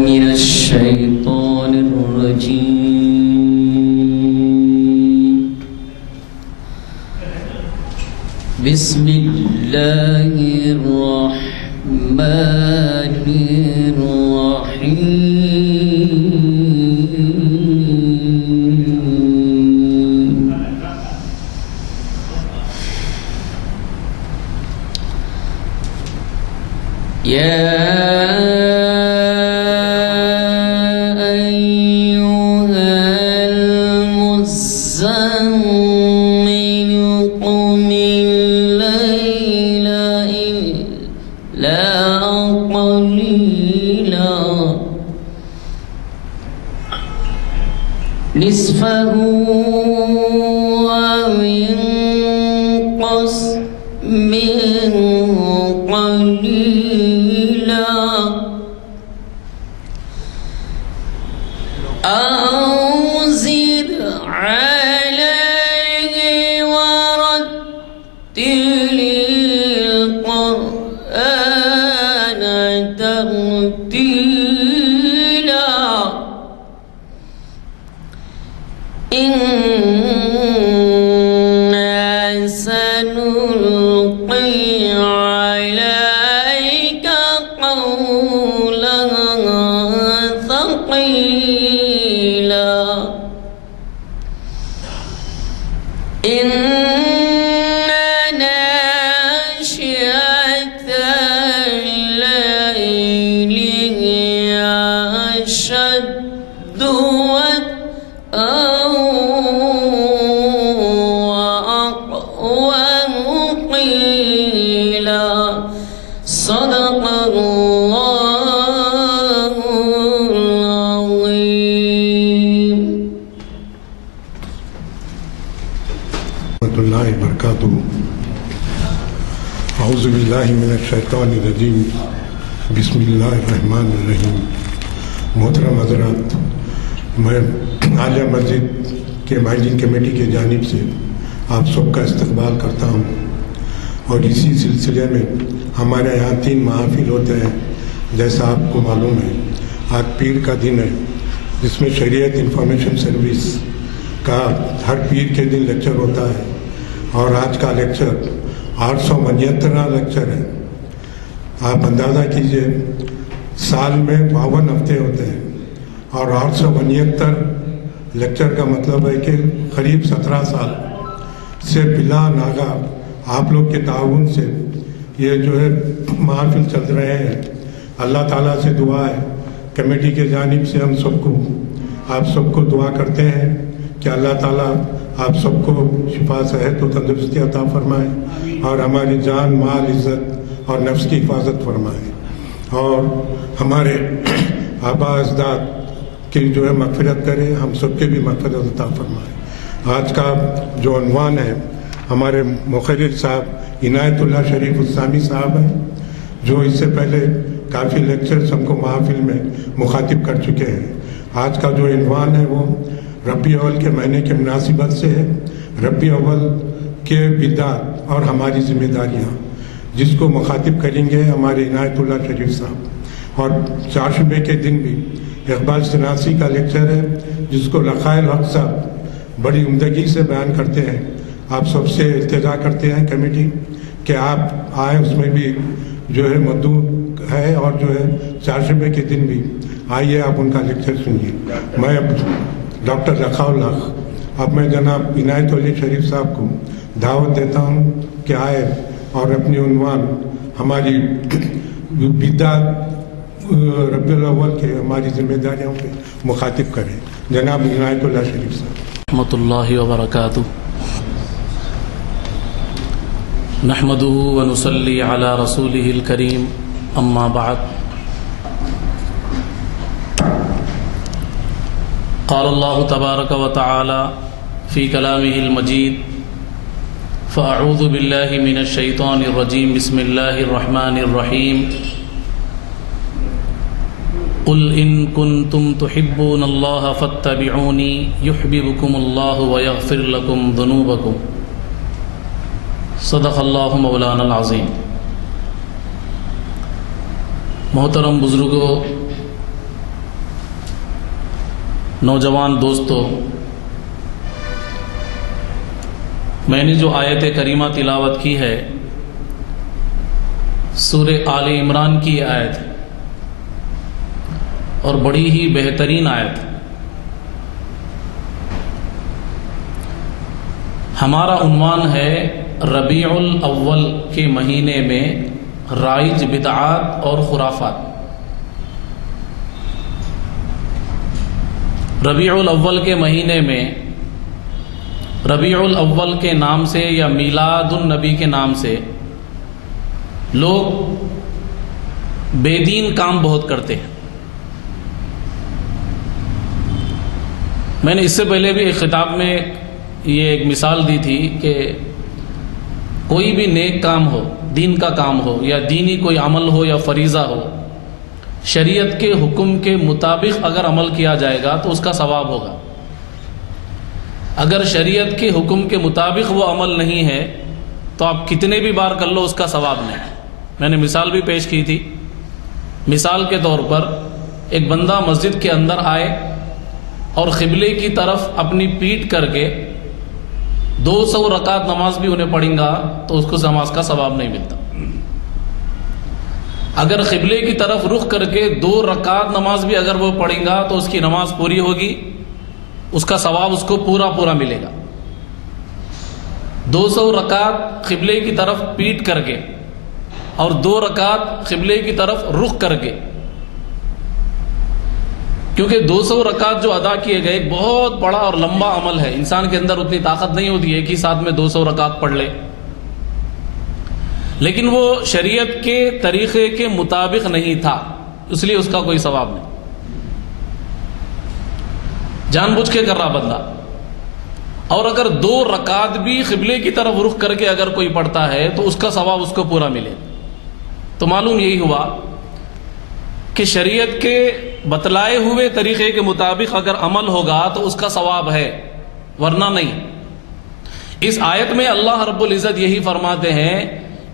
من الشيطان الرجيم. بسم الله الرحمن الرحيم. نصفه أو انقص منه قليلا أو زد عليه ورتل القرآن ترتيلا. إنا سنلقي عليك قولا ثقيلا. إن ناشئة الليل هي أشد صدق الله العظيم. ورحمۃ اللہ وبرکاتہ. اعوذ باللہ من الشیطان الرجیم. بسم اللہ الرحمن الرحیم. محترم حضرات، میں عالیہ مسجد کے مینیجنگ کمیٹی کی جانب سے آپ سب کا استقبال کرتا ہوں، اور اسی سلسلے میں ہمارے یہاں 3 محافل ہوتے ہیں. جیسا آپ کو معلوم ہے، آج پیر کا دن ہے، جس میں شریعت انفارمیشن سروس کا ہر پیر کے دن لیکچر ہوتا ہے، اور آج کا لیکچر 869واں لیکچر ہے. آپ اندازہ کیجئے، سال میں 52 ہفتے ہوتے ہیں، اور 869 لیکچر کا مطلب ہے کہ قریب 17 سال سے بلا ناغہ آپ لوگ کے تعاون سے یہ جو ہے محافل چل رہے ہیں. اللہ تعالیٰ سے دعا ہے، کمیٹی کے جانب سے ہم سب کو، آپ سب کو دعا کرتے ہیں کہ اللہ تعالیٰ آپ سب کو شفا صحت و تندرستی عطا فرمائے، اور ہماری جان مال عزت اور نفس کی حفاظت فرمائے، اور ہمارے آباء اجداد کی جو ہے مغفرت کرے، ہم سب کے بھی مغفرت عطا فرمائے. آج کا جو عنوان ہے، ہمارے مقرر صاحب عنایت اللہ شریف السامی صاحب ہیں، جو اس سے پہلے کافی لیکچرز ہم کو محافل میں مخاطب کر چکے ہیں. آج کا جو عنوان ہے وہ ربیع اول کے مہینے کے مناسبت سے ہے، ربیع اول کے بدعات اور ہماری ذمہ داریاں، جس کو مخاطب کریں گے ہمارے عنایت اللہ شریف صاحب. اور چہارشنبے کے دن بھی اقبال شناسی کا لیکچر ہے، جس کو لقائے الحق صاحب بڑی عمدگی سے بیان کرتے ہیں. آپ سب سے التجا کرتے ہیں کمیٹی کہ آپ آئیں، اس میں بھی جو ہے مدعو ہے، اور جو ہے چہارشنبے کے دن بھی آئیے، آپ ان کا لیکچر سنیے. میں اب ڈاکٹر لقاء الحق، اب میں جناب عنایت اللہ شریف صاحب کو دعوت دیتا ہوں کہ آئے اور اپنی عنوان ہماری بدعات ربیع الاول کے ہماری ذمہ داریوں پہ مخاطب کریں. جناب عنایت اللہ شریف صاحب. رحمۃ اللہ وبرکاتہ. نحمده ونصلي على رسوله الكريم، اما بعد. قال الله تبارك وتعالى في كلامه المجيد: فأعوذ بالله من الشيطان الرجيم، بسم الله الرحمن الرحيم. قل إن كنتم تحبون الله فاتبعوني يحببكم الله ويغفر لكم ذنوبكم. صدق اللہ مولانا العظیم. محترم بزرگوں، نوجوان دوستو، میں نے جو آیت کریمہ تلاوت کی ہے سورہ آل عمران کی آیت ہے اور بڑی ہی بہترین آیت ہے۔ ہمارا عنوان ہے ربیع الاول کے مہینے میں رائج بدعات اور خرافات۔ ربیع الاول کے مہینے میں، ربیع الاول کے نام سے یا میلاد النبی کے نام سے لوگ بے دین کام بہت کرتے ہیں۔ میں نے اس سے پہلے بھی ایک خطاب میں یہ ایک مثال دی تھی کہ کوئی بھی نیک کام ہو، دین کا کام ہو یا دینی کوئی عمل ہو یا فریضہ ہو، شریعت کے حکم کے مطابق اگر عمل کیا جائے گا تو اس کا ثواب ہوگا۔ اگر شریعت کے حکم کے مطابق وہ عمل نہیں ہے تو آپ کتنے بھی بار کر لو اس کا ثواب نہیں۔ میں نے مثال بھی پیش کی تھی۔ مثال کے طور پر ایک بندہ مسجد کے اندر آئے اور قبلے کی طرف اپنی پیٹھ کر کے 200 رکعت نماز بھی انہیں پڑھیں گا تو اس کو نماز کا ثواب نہیں ملتا۔ اگر قبلے کی طرف رخ کر کے 2 رکعت نماز بھی اگر وہ پڑھیں گا تو اس کی نماز پوری ہوگی، اس کا ثواب اس کو پورا ملے گا۔ 200 رکعت قبلے کی طرف پیٹھ کر کے اور 2 رکعت قبلے کی طرف رخ کر کے، کیونکہ 200 رکعت جو ادا کیے گئے ایک بہت بڑا اور لمبا عمل ہے، انسان کے اندر اتنی طاقت نہیں ہوتی ہے ایک ہی ساتھ میں 200 رکعت پڑھ لے، لیکن وہ شریعت کے طریقے کے مطابق نہیں تھا، اس لیے اس کا کوئی ثواب نہیں۔ جان بوجھ کے کر رہا بندہ، اور اگر 2 رکعت بھی قبلے کی طرف رخ کر کے اگر کوئی پڑھتا ہے تو اس کا ثواب اس کو پورا ملے۔ تو معلوم یہی ہوا کہ شریعت کے بتلائے ہوئے طریقے کے مطابق اگر عمل ہوگا تو اس کا ثواب ہے، ورنہ نہیں۔ اس آیت میں اللہ رب العزت یہی فرماتے ہیں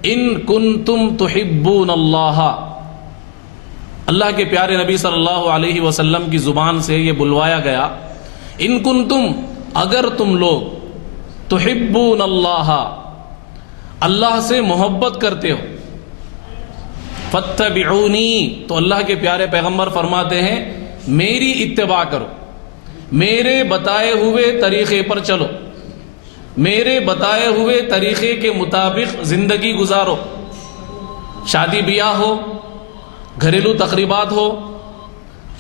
ان کنتم تحبون اللہ، اللہ کے پیارے نبی صلی اللہ علیہ وسلم کی زبان سے یہ بلوایا گیا، ان کنتم، اگر تم لوگ، تحبون اللہ، اللہ سے محبت کرتے ہو، فاتبعونی، تو اللہ کے پیارے پیغمبر فرماتے ہیں میری اتباع کرو، میرے بتائے ہوئے طریقے پر چلو، میرے بتائے ہوئے طریقے کے مطابق زندگی گزارو۔ شادی بیاہ ہو، گھریلو تقریبات ہو،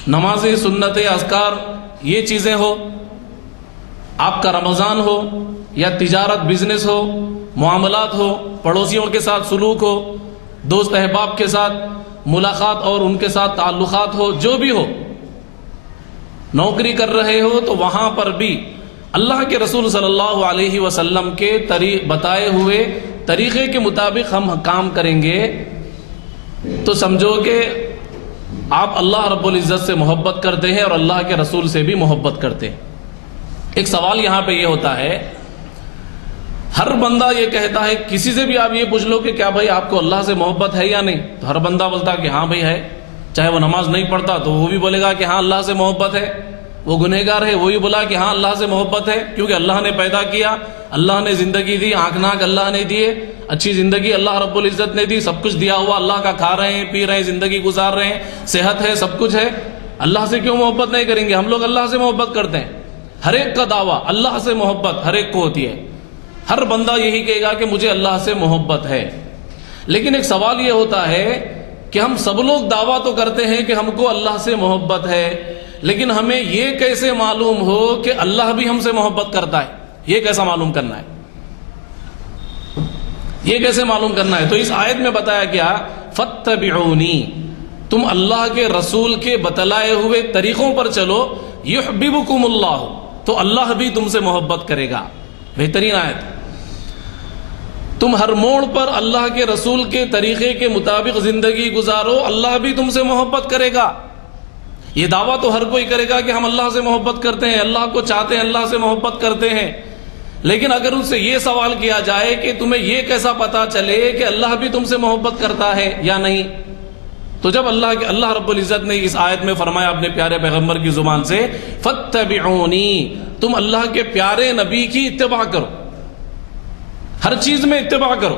نمازیں، سنت، اذکار، یہ چیزیں ہو، آپ کا رمضان ہو یا تجارت، بزنس ہو، معاملات ہو، پڑوسیوں کے ساتھ سلوک ہو، دوست احباب کے ساتھ ملاقات اور ان کے ساتھ تعلقات ہو، جو بھی ہو، نوکری کر رہے ہو تو وہاں پر بھی اللہ کے رسول صلی اللہ علیہ وسلم کے بتائے ہوئے طریقے کے مطابق ہم کام کریں گے تو سمجھو کہ آپ اللہ رب العزت سے محبت کرتے ہیں اور اللہ کے رسول سے بھی محبت کرتے ہیں۔ ایک سوال یہاں پہ یہ ہوتا ہے، ہر بندہ یہ کہتا ہے، کسی سے بھی آپ یہ پوچھ لو کہ کیا بھائی آپ کو اللہ سے محبت ہے یا نہیں، تو ہر بندہ بولتا کہ ہاں بھائی ہے، چاہے وہ نماز نہیں پڑھتا تو وہ بھی بولے گا کہ ہاں اللہ سے محبت ہے، وہ گنہگار ہے وہی بولا کہ ہاں اللہ سے محبت ہے، کیونکہ اللہ نے پیدا کیا، اللہ نے زندگی دی، آنکھ ناک اللہ نے دیے، اچھی زندگی اللہ رب العزت نے دی، سب کچھ دیا ہوا اللہ کا، کھا رہے ہیں، پی رہے ہیں، زندگی گزار رہے ہیں، صحت ہے، سب کچھ ہے، اللہ سے کیوں محبت نہیں کریں گے؟ ہم لوگ اللہ سے محبت کرتے ہیں۔ ہر ایک کا دعویٰ اللہ سے محبت ہر ایک کو ہوتی ہے، ہر بندہ یہی کہے گا کہ مجھے اللہ سے محبت ہے، لیکن ایک سوال یہ ہوتا ہے کہ ہم سب لوگ دعویٰ تو کرتے ہیں کہ ہم کو اللہ سے محبت ہے، لیکن ہمیں یہ کیسے معلوم ہو کہ اللہ بھی ہم سے محبت کرتا ہے؟ یہ کیسا معلوم کرنا ہے؟ یہ کیسے معلوم کرنا ہے؟ تو اس آیت میں بتایا گیا فاتبعونی، تم اللہ کے رسول کے بتلائے ہوئے طریقوں پر چلو، یحببکم اللہ، تو اللہ بھی تم سے محبت کرے گا۔ بہترین آیت، تم ہر موڑ پر اللہ کے رسول کے طریقے کے مطابق زندگی گزارو، اللہ بھی تم سے محبت کرے گا۔ یہ دعویٰ تو ہر کوئی کرے گا کہ ہم اللہ سے محبت کرتے ہیں، اللہ کو چاہتے ہیں، اللہ سے محبت کرتے ہیں، لیکن اگر ان سے یہ سوال کیا جائے کہ تمہیں یہ کیسا پتا چلے کہ اللہ بھی تم سے محبت کرتا ہے یا نہیں، تو جب اللہ رب العزت نے اس آیت میں فرمایا اپنے پیارے پیغمبر کی زبان سے فاتبعونی، تم اللہ کے پیارے نبی کی اتباع کرو، ہر چیز میں اتباع کرو،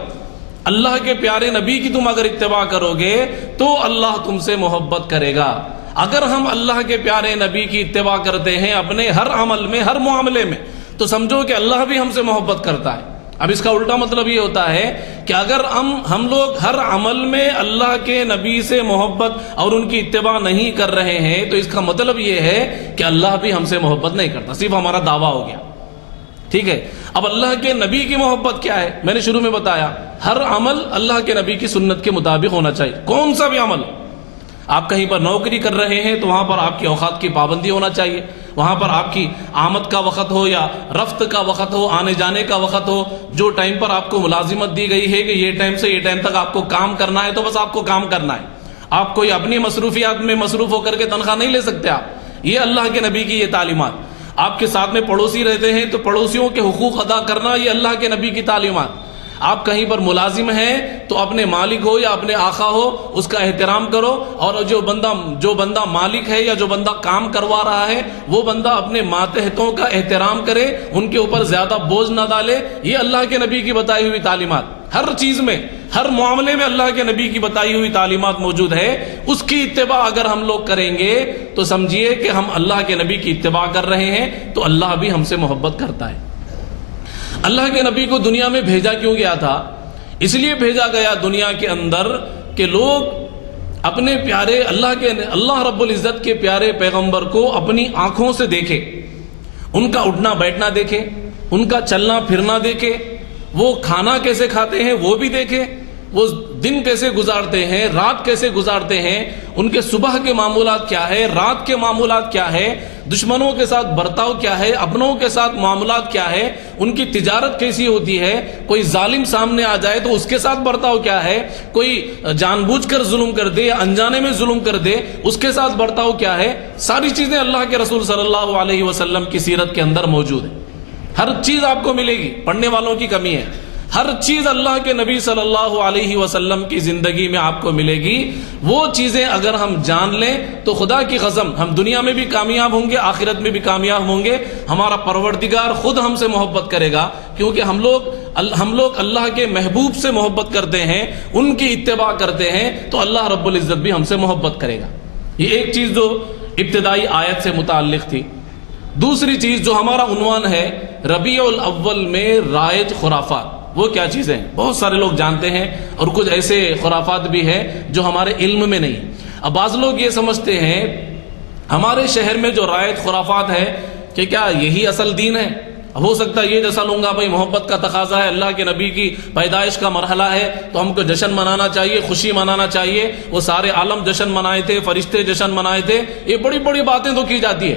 اللہ کے پیارے نبی کی تم اگر اتباع کرو گے تو اللہ تم سے محبت کرے گا۔ اگر ہم اللہ کے پیارے نبی کی اتباع کرتے ہیں اپنے ہر عمل میں، ہر معاملے میں، تو سمجھو کہ اللہ بھی ہم سے محبت کرتا ہے۔ اب اس کا الٹا مطلب یہ ہوتا ہے کہ اگر ہم لوگ ہر عمل میں اللہ کے نبی سے محبت اور ان کی اتباع نہیں کر رہے ہیں تو اس کا مطلب یہ ہے کہ اللہ بھی ہم سے محبت نہیں کرتا، صرف ہمارا دعویٰ ہو گیا۔ ٹھیک ہے، اب اللہ کے نبی کی محبت کیا ہے؟ میں نے شروع میں بتایا، ہر عمل اللہ کے نبی کی سنت کے مطابق ہونا چاہیے، کون سا بھی عمل۔ آپ کہیں پر نوکری کر رہے ہیں تو وہاں پر آپ کی اوقات کی پابندی ہونا چاہیے، وہاں پر آپ کی آمد کا وقت ہو یا رفت کا وقت ہو، آنے جانے کا وقت ہو، جو ٹائم پر آپ کو ملازمت دی گئی ہے کہ یہ ٹائم سے یہ ٹائم تک آپ کو کام کرنا ہے تو بس آپ کو کام کرنا ہے، آپ کوئی اپنی مصروفیات میں مصروف ہو کر کے تنخواہ نہیں لے سکتے آپ۔ یہ اللہ کے نبی کی یہ تعلیمات۔ آپ کے ساتھ میں پڑوسی رہتے ہیں تو پڑوسیوں کے حقوق ادا کرنا، یہ اللہ کے نبی کی تعلیمات۔ آپ کہیں پر ملازم ہیں تو اپنے مالک ہو یا اپنے آقا ہو اس کا احترام کرو، اور جو بندہ مالک ہے یا جو بندہ کام کروا رہا ہے وہ بندہ اپنے ماتحتوں کا احترام کرے، ان کے اوپر زیادہ بوجھ نہ ڈالے۔ یہ اللہ کے نبی کی بتائی ہوئی تعلیمات، ہر چیز میں، ہر معاملے میں اللہ کے نبی کی بتائی ہوئی تعلیمات موجود ہے۔ اس کی اتباع اگر ہم لوگ کریں گے تو سمجھیے کہ ہم اللہ کے نبی کی اتباع کر رہے ہیں تو اللہ بھی ہم سے محبت کرتا ہے۔ اللہ کے نبی کو دنیا میں بھیجا کیوں گیا تھا؟ اس لیے بھیجا گیا دنیا کے اندر کہ لوگ اپنے پیارے اللہ رب العزت کے پیارے پیغمبر کو اپنی آنکھوں سے دیکھے، ان کا اٹھنا بیٹھنا دیکھے، ان کا چلنا پھرنا دیکھے، وہ کھانا کیسے کھاتے ہیں وہ بھی دیکھے، وہ دن کیسے گزارتے ہیں، رات کیسے گزارتے ہیں، ان کے صبح کے معمولات کیا ہے، رات کے معمولات کیا ہے، دشمنوں کے ساتھ برتاؤ کیا ہے، اپنوں کے ساتھ معاملات کیا ہے، ان کی تجارت کیسی ہوتی ہے، کوئی ظالم سامنے آ جائے تو اس کے ساتھ برتاؤ کیا ہے، کوئی جان بوجھ کر ظلم کر دے یا انجانے میں ظلم کر دے اس کے ساتھ برتاؤ کیا ہے، ساری چیزیں اللہ کے رسول صلی اللہ علیہ وسلم کی سیرت کے اندر موجود ہے۔ ہر چیز آپ کو ملے گی، پڑھنے والوں کی کمی ہے، ہر چیز اللہ کے نبی صلی اللہ علیہ وسلم کی زندگی میں آپ کو ملے گی۔ وہ چیزیں اگر ہم جان لیں تو خدا کی قسم ہم دنیا میں بھی کامیاب ہوں گے، آخرت میں بھی کامیاب ہوں گے۔ ہمارا پروردگار خود ہم سے محبت کرے گا، کیونکہ ہم لوگ اللہ کے محبوب سے محبت کرتے ہیں، ان کی اتباع کرتے ہیں تو اللہ رب العزت بھی ہم سے محبت کرے گا۔ یہ ایک چیز جو ابتدائی آیت سے متعلق تھی۔ دوسری چیز جو ہمارا عنوان ہے ربیع الاول میں رائج خرافات، وہ کیا چیزیں ہیں؟ بہت سارے لوگ جانتے ہیں اور کچھ ایسے خرافات بھی ہیں جو ہمارے علم میں نہیں۔ اب بعض لوگ یہ سمجھتے ہیں ہمارے شہر میں جو رائج خرافات ہے کہ کیا یہی اصل دین ہے؟ اب ہو سکتا ہے یہ جیسا لوں گا بھائی محبت کا تقاضا ہے، اللہ کے نبی کی پیدائش کا مرحلہ ہے تو ہم کو جشن منانا چاہیے، خوشی منانا چاہیے، وہ سارے عالم جشن منائے تھے، فرشتے جشن منائے تھے، یہ بڑی بڑی باتیں تو کی جاتی ہے۔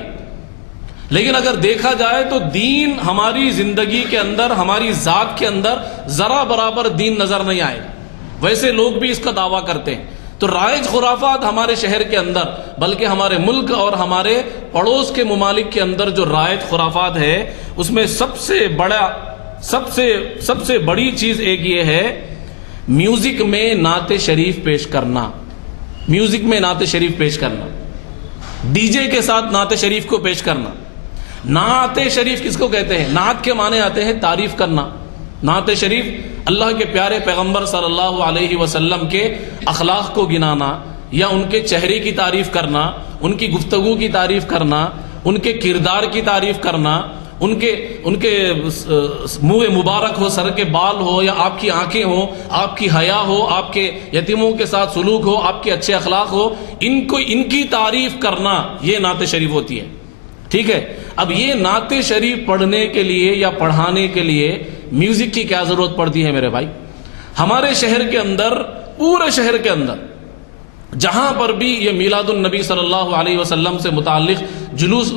لیکن اگر دیکھا جائے تو دین ہماری زندگی کے اندر، ہماری ذات کے اندر ذرا برابر دین نظر نہیں آئے گا۔ ویسے لوگ بھی اس کا دعویٰ کرتے ہیں۔ تو رائج خرافات ہمارے شہر کے اندر بلکہ ہمارے ملک اور ہمارے پڑوس کے ممالک کے اندر جو رائج خرافات ہے اس میں سب سے بڑی چیز ایک یہ ہے، میوزک میں نعت شریف پیش کرنا۔ میوزک میں نعت شریف پیش کرنا، ڈی جے کے ساتھ نعت شریف کو پیش کرنا۔ نعت شریف کس کو کہتے ہیں؟ نعت کے معنی آتے ہیں تعریف کرنا۔ نعت شریف اللہ کے پیارے پیغمبر صلی اللہ علیہ وسلم کے اخلاق کو گنانا یا ان کے چہرے کی تعریف کرنا، ان کی گفتگو کی تعریف کرنا، ان کے کردار کی تعریف کرنا، ان کے منہ مبارک ہو، سر کے بال ہو یا آپ کی آنکھیں ہو، آپ کی حیا ہو، آپ کے یتیموں کے ساتھ سلوک ہو، آپ کے اچھے اخلاق ہو، ان کی تعریف کرنا، یہ نعت شریف ہوتی ہے۔ ٹھیک ہے، اب یہ نعت شریف پڑھنے کے لیے یا پڑھانے کے لیے میوزک کی کیا ضرورت پڑتی ہے میرے بھائی؟ ہمارے شہر کے اندر، پورے شہر کے اندر جہاں پر بھی یہ میلاد النبی صلی اللہ علیہ وسلم سے متعلق جلوس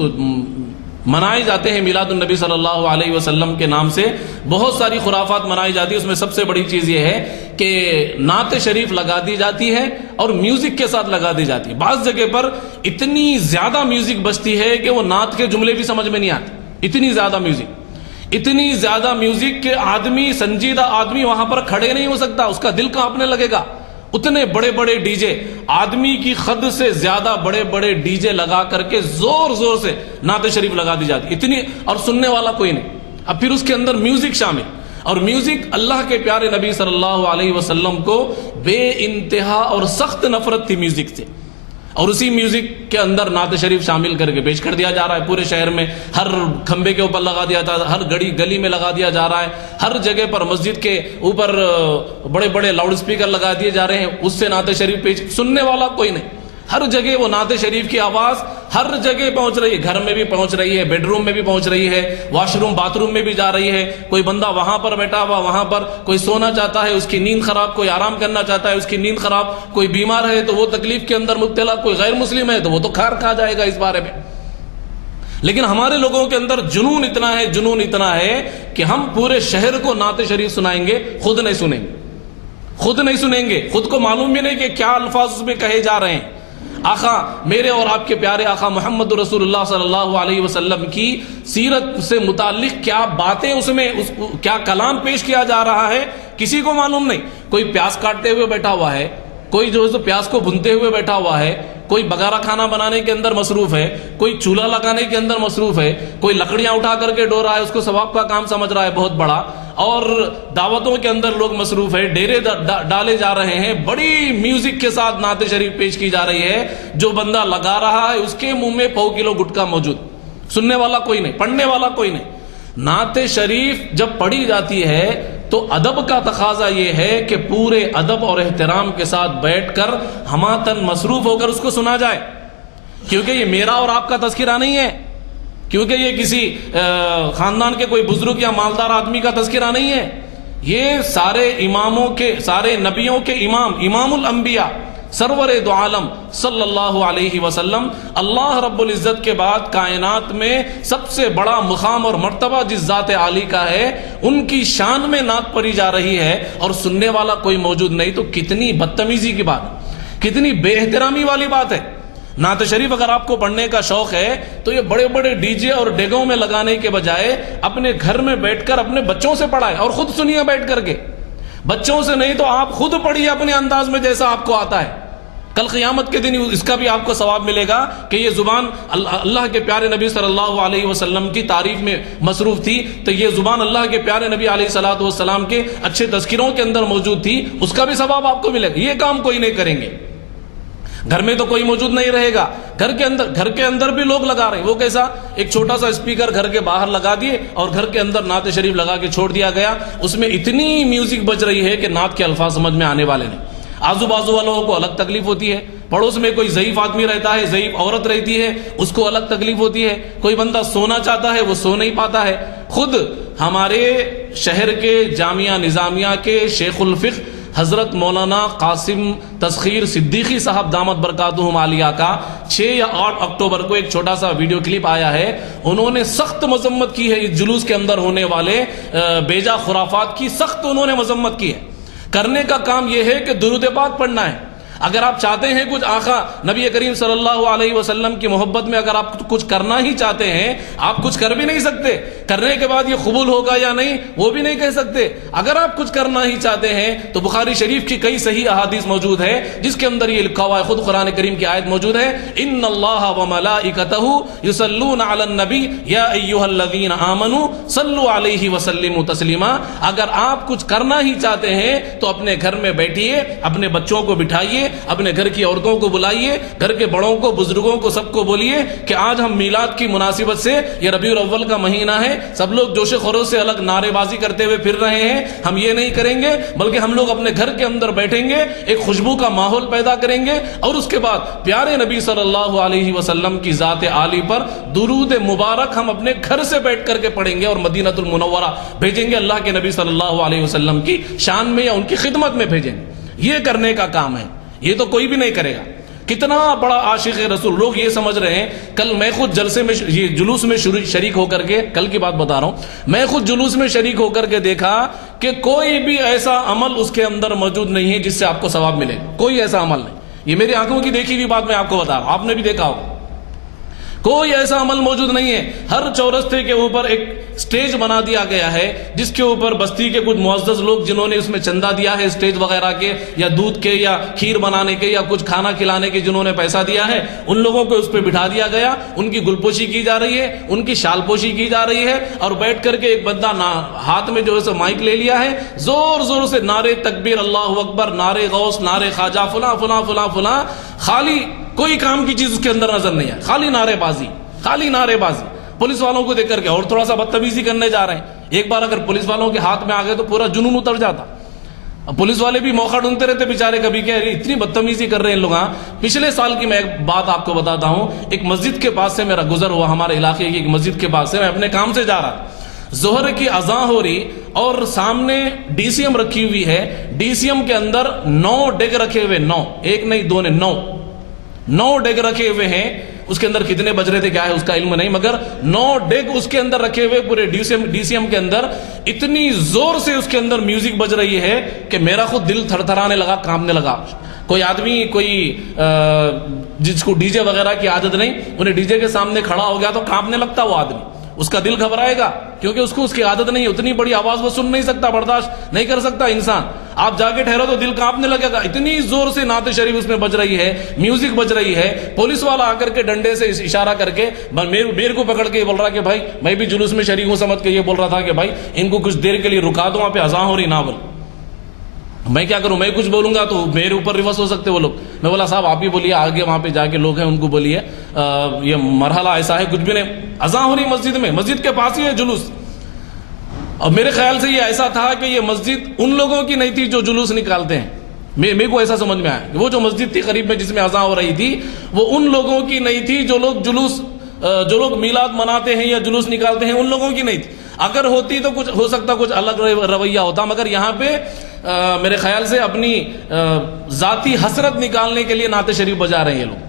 منائے جاتے ہیں، میلاد النبی صلی اللہ علیہ وسلم کے نام سے بہت ساری خرافات منائی جاتی ہے۔ اس میں سب سے بڑی چیز یہ ہے کہ نعت شریف لگا دی جاتی ہے اور میوزک کے ساتھ لگا دی جاتی ہے۔ بعض جگہ پر اتنی زیادہ میوزک بجتی ہے کہ وہ نعت کے جملے بھی سمجھ میں نہیں آتے، اتنی زیادہ میوزک کہ آدمی، سنجیدہ آدمی وہاں پر کھڑے نہیں ہو سکتا، اس کا دل کانپنے لگے گا، اتنے بڑے بڑے ڈی جے، آدمی کی خد سے زیادہ بڑے بڑے ڈی جے لگا کر کے زور زور سے نعت شریف لگا دی جاتی اتنی، اور سننے والا کوئی نہیں۔ اب پھر اس کے اندر میوزک شامل، اور میوزک اللہ کے پیارے نبی صلی اللہ علیہ وسلم کو بے انتہا اور سخت نفرت تھی میوزک سے، اور اسی میوزک کے اندر نعت شریف شامل کر کے پیش کر دیا جا رہا ہے پورے شہر میں، ہر کھمبے کے اوپر لگا دیا جاتا ہے، ہر گلی میں لگا دیا جا رہا ہے، ہر جگہ پر مسجد کے اوپر بڑے بڑے لاؤڈ اسپیکر لگا دیے جا رہے ہیں، اس سے نعت شریف پیش، سننے والا کوئی نہیں۔ ہر جگہ وہ نعت شریف کی آواز ہر جگہ پہنچ رہی ہے، گھر میں بھی پہنچ رہی ہے، بیڈ روم میں بھی پہنچ رہی ہے، واش روم باتھ روم میں بھی جا رہی ہے، کوئی بندہ وہاں پر بیٹھا ہوا، وہاں پر کوئی سونا چاہتا ہے اس کی نیند خراب، کوئی آرام کرنا چاہتا ہے اس کی نیند خراب، کوئی بیمار ہے تو وہ تکلیف کے اندر مبتلا، کوئی غیر مسلم ہے تو وہ تو کھا جائے گا اس بارے میں۔ لیکن ہمارے لوگوں کے اندر جنون اتنا ہے کہ ہم پورے شہر کو نعت شریف سنائیں گے، خود نہیں سنیں گے، خود کو معلوم بھی نہیں کہ کیا الفاظ اس میں کہے جا رہے ہیں۔ آقا میرے اور آپ کے پیارے آقا محمد رسول اللہ صلی اللہ علیہ وسلم کی سیرت سے متعلق کیا باتیں اس میں کیا کلام پیش کیا جا رہا ہے کسی کو معلوم نہیں۔ کوئی پیاز کاٹتے ہوئے بیٹھا ہوا ہے، کوئی جو ہے پیاز کو بھونتے ہوئے بیٹھا ہوا ہے، کوئی بگارا کھانا بنانے کے اندر مصروف ہے، کوئی چولہا لگانے کے اندر مصروف ہے، کوئی لکڑیاں اٹھا کر کے ڈو رہا ہے، اس کو ثواب کا کام سمجھ رہا ہے بہت بڑا، اور دعوتوں کے اندر لوگ مصروف ہے، ڈیرے ڈالے جا رہے ہیں، بڑی میوزک کے ساتھ نعت شریف پیش کی جا رہی ہے، جو بندہ لگا رہا ہے اس کے منہ میں 1 کلو گٹکا موجود، سننے والا کوئی نہیں، پڑھنے والا کوئی نہیں۔ نعت شریف جب پڑھی جاتی ہے تو ادب کا تقاضا یہ ہے کہ پورے ادب اور احترام کے ساتھ بیٹھ کر ہماتن مصروف ہو کر اس کو سنا جائے، کیونکہ یہ میرا اور آپ کا تذکرہ نہیں ہے، کیونکہ یہ کسی خاندان کے کوئی بزرگ یا مالدار آدمی کا تذکرہ نہیں ہے، یہ سارے اماموں کے، سارے نبیوں کے امام الانبیاء سرور دو عالم صلی اللہ علیہ وسلم، اللہ رب العزت کے بعد کائنات میں سب سے بڑا مقام اور مرتبہ جس ذات عالی کا ہے، ان کی شان میں نعت پڑھی جا رہی ہے اور سننے والا کوئی موجود نہیں، تو کتنی بدتمیزی کی بات، کتنی بے احترامی والی بات ہے۔ نعت شریف اگر آپ کو پڑھنے کا شوق ہے تو یہ بڑے بڑے ڈی جے اور ڈیگوں میں لگانے کے بجائے اپنے گھر میں بیٹھ کر اپنے بچوں سے پڑھائیں اور خود سنیے بیٹھ کر کے، بچوں سے نہیں تو آپ خود پڑھیے اپنے انداز میں جیسا آپ کو آتا ہے۔ کل قیامت کے دن اس کا بھی آپ کو ثواب ملے گا کہ یہ زبان اللہ کے پیارے نبی صلی اللہ علیہ وسلم کی تعریف میں مصروف تھی، تو یہ زبان اللہ کے پیارے نبی علیہ الصلوۃ والسلام کے اچھے تذکروں کے اندر موجود تھی، اس کا بھی ثواب آپ کو ملے گا۔ یہ کام کوئی نہیں کریں گے، گھر میں تو کوئی موجود نہیں رہے گا، گھر کے اندر بھی لوگ لگا رہے ہیں۔ وہ کیسا؟ ایک چھوٹا سا اسپیکر گھر کے باہر لگا دیے اور گھر کے اندر نعت شریف لگا کے چھوڑ دیا گیا، اس میں اتنی میوزک بج رہی ہے کہ نعت کے الفاظ سمجھ میں آنے والے نہیں۔ آزو بازو والوں کو الگ تکلیف ہوتی ہے، پڑوس میں کوئی ضعیف آدمی رہتا ہے، ضعیف عورت رہتی ہے، اس کو الگ تکلیف ہوتی ہے، کوئی بندہ سونا چاہتا ہے وہ سو نہیں پاتا ہے۔ خود ہمارے شہر کے جامعہ نظامیہ کے شیخ الفقہ حضرت مولانا قاسم تسخیر صدیقی صاحب دامت برکاتہم عالیہ کا 6 یا 8 اکتوبر کو ایک چھوٹا سا ویڈیو کلپ آیا ہے، انہوں نے سخت مذمت کی ہے اس جلوس کے اندر ہونے والے بیجا خرافات کی، سخت انہوں نے مذمت کی ہے۔ کرنے کا کام یہ ہے کہ درود پاک پڑھنا ہے۔ اگر آپ چاہتے ہیں کچھ آقا نبی کریم صلی اللہ علیہ وسلم کی محبت میں اگر آپ کچھ کرنا ہی چاہتے ہیں، آپ کچھ کر بھی نہیں سکتے، کرنے کے بعد یہ قبول ہوگا یا نہیں وہ بھی نہیں کہہ سکتے۔ اگر آپ کچھ کرنا ہی چاہتے ہیں تو بخاری شریف کی کئی صحیح احادیث موجود ہے جس کے اندر یہ لکھا ہوا ہے، خود قرآن کریم کی آیت موجود ہے، ان اللہ وملائکتہ یصلون علی النبی یا ایھا الذین آمنوا صلوا علیہ وسلموا تسلیما۔ اگر آپ کچھ کرنا ہی چاہتے ہیں تو اپنے گھر میں بیٹھیے، اپنے بچوں کو بٹھائیے، اپنے گھر کی عورتوں کو بلائیے، گھر کے بڑوں کو، بزرگوں کو، سب کو بولیے کہ آج ہم میلاد کی مناسبت سے، یہ ربیع الاول کا مہینہ ہے، سب لوگ جوش و خروش سے الگ نعرے بازی کرتے ہوئے پھر رہے ہیں، ہم یہ نہیں کریں گے، بلکہ ہم لوگ اپنے گھر کے اندر بیٹھیں گے، ایک خوشبو کا ماحول پیدا کریں گے، اور اس کے بعد پیارے نبی صلی اللہ علیہ وسلم کی ذات عالی پر درود مبارک ہم اپنے گھر سے بیٹھ کر کے پڑھیں گے اور مدینہ المنورہ بھیجیں گے، اللہ کے نبی صلی اللہ علیہ وسلم کی شان میں یا ان کی خدمت میں بھیجیں گے۔ یہ کرنے کا کام ہے، یہ تو کوئی بھی نہیں کرے گا۔ کتنا بڑا عاشق رسول، لوگ یہ سمجھ رہے ہیں، کل میں خود جلسے میں یہ جلوس میں شریک ہو کر کے، کل کی بات بتا رہا ہوں، میں خود جلوس میں شریک ہو کر کے دیکھا کہ کوئی بھی ایسا عمل اس کے اندر موجود نہیں ہے جس سے آپ کو ثواب ملے، کوئی ایسا عمل نہیں۔ یہ میری آنکھوں کی دیکھی ہوئی بات میں آپ کو بتا رہا ہوں، آپ نے بھی دیکھا ہوگا، کوئی ایسا عمل موجود نہیں ہے. ہر چورستے کے اوپر ایک سٹیج بنا دیا گیا ہے جس کے اوپر بستی کے کچھ معزز لوگ جنہوں نے اس میں چندہ دیا ہے سٹیج وغیرہ کے یا دودھ کے یا کھیر بنانے کے یا کچھ کھانا کھلانے کے جنہوں نے پیسہ دیا ہے, ان لوگوں کو اس پہ بٹھا دیا گیا, ان کی گلپوشی کی جا رہی ہے, ان کی شال پوشی کی جا رہی ہے, اور بیٹھ کر کے ایک بندہ ہاتھ میں جو ہے مائک لے لیا ہے, زور زور سے نعرے تکبیر اللہ اکبر, نعرے غوث, نعرے خواجہ, فلاں فلاں فلاں فلاں, خالی کوئی کام کی چیز اس کے اندر نظر نہیں ہے, خالی نعرے بازی, خالی نعرے بازی. پولیس والوں کو دیکھ کر کے اور تھوڑا سا بدتمیزی کرنے جا رہے ہیں. ایک بار اگر پولیس والوں کے ہاتھ میں آ گئے تو پورا جنون اتر جاتا. پولیس والے بھی موقع ڈھونڈتے رہتے بیچارے, کبھی کہہ رہی اتنی بدتمیزی کر رہے ہیں لوگ. پچھلے سال کی میں ایک بات آپ کو بتاتا ہوں. ایک مسجد کے پاس سے میرا گزر ہوا, ہمارے علاقے کی ایک مسجد کے پاس سے, میں اپنے کام سے جا رہا, ظہر کی اذان ہو رہی اور سامنے ڈی سی ایم رکھی ہوئی ہے. ڈی سی ایم کے اندر 9 ڈیگ رکھے ہوئے, 9, ایک نہیں دو نے 9 ڈیگ رکھے ہوئے ہیں. اس کے اندر کتنے بج رہے تھے کیا ہے اس کا علم نہیں, مگر 9 ڈیگ اس کے اندر رکھے ہوئے پورے ڈی سی ایم کے اندر. اتنی زور سے اس کے اندر میوزک بج رہی ہے کہ میرا خود دل تھر تھرانے لگا, کانپنے لگا. کوئی آدمی, کوئی جس کو ڈی جے وغیرہ کی عادت نہیں, انہیں ڈی جے کے سامنے کھڑا ہو گیا تو کانپنے لگتا وہ آدمی, اس کا دل گھبرائے گا کیونکہ اس کو اس کی عادت نہیں. اتنی بڑی آواز وہ سن نہیں سکتا, برداشت نہیں کر سکتا انسان. آپ جا کے ٹھہرو تو دل کانپنے لگے گا. اتنی زور سے نعت شریف اس میں بج رہی ہے, میوزک بج رہی ہے. پولیس والا آ کر کے ڈنڈے سے اشارہ کر کے میرے کو پکڑ کے یہ بول رہا کہ بھائی میں بھی جلوس میں شریک ہوں سمجھ کے یہ بول رہا تھا کہ بھائی ان کو کچھ دیر کے لیے رکا دو, وہاں پہ اذان ہو رہی نہ بول. میں کیا کروں, میں کچھ بولوں گا تو میرے اوپر ریورس ہو سکتے وہ لوگ. میں بولا صاحب آپ ہی بولیے, آگے وہاں پہ جا کے لوگ ہیں ان کو بولیے یہ مرحلہ ایسا ہے, کچھ بھی نہیں. اذان ہو رہی مسجد میں, مسجد کے پاس ہی ہے جلوس. اور میرے خیال سے یہ ایسا تھا کہ یہ مسجد ان لوگوں کی نہیں تھی جو جلوس نکالتے ہیں. میرے کو ایسا سمجھ میں آیا کہ وہ جو مسجد تھی قریب میں جس میں اذان ہو رہی تھی وہ ان لوگوں کی نہیں تھی جو لوگ میلاد مناتے ہیں یا جلوس نکالتے ہیں, ان لوگوں کی نہیں تھی. اگر ہوتی تو کچھ ہو سکتا, کچھ الگ رویہ ہوتا, مگر یہاں پہ میرے خیال سے اپنی ذاتی حسرت نکالنے کے لیے نعت شریف بجا رہے ہیں لوگ,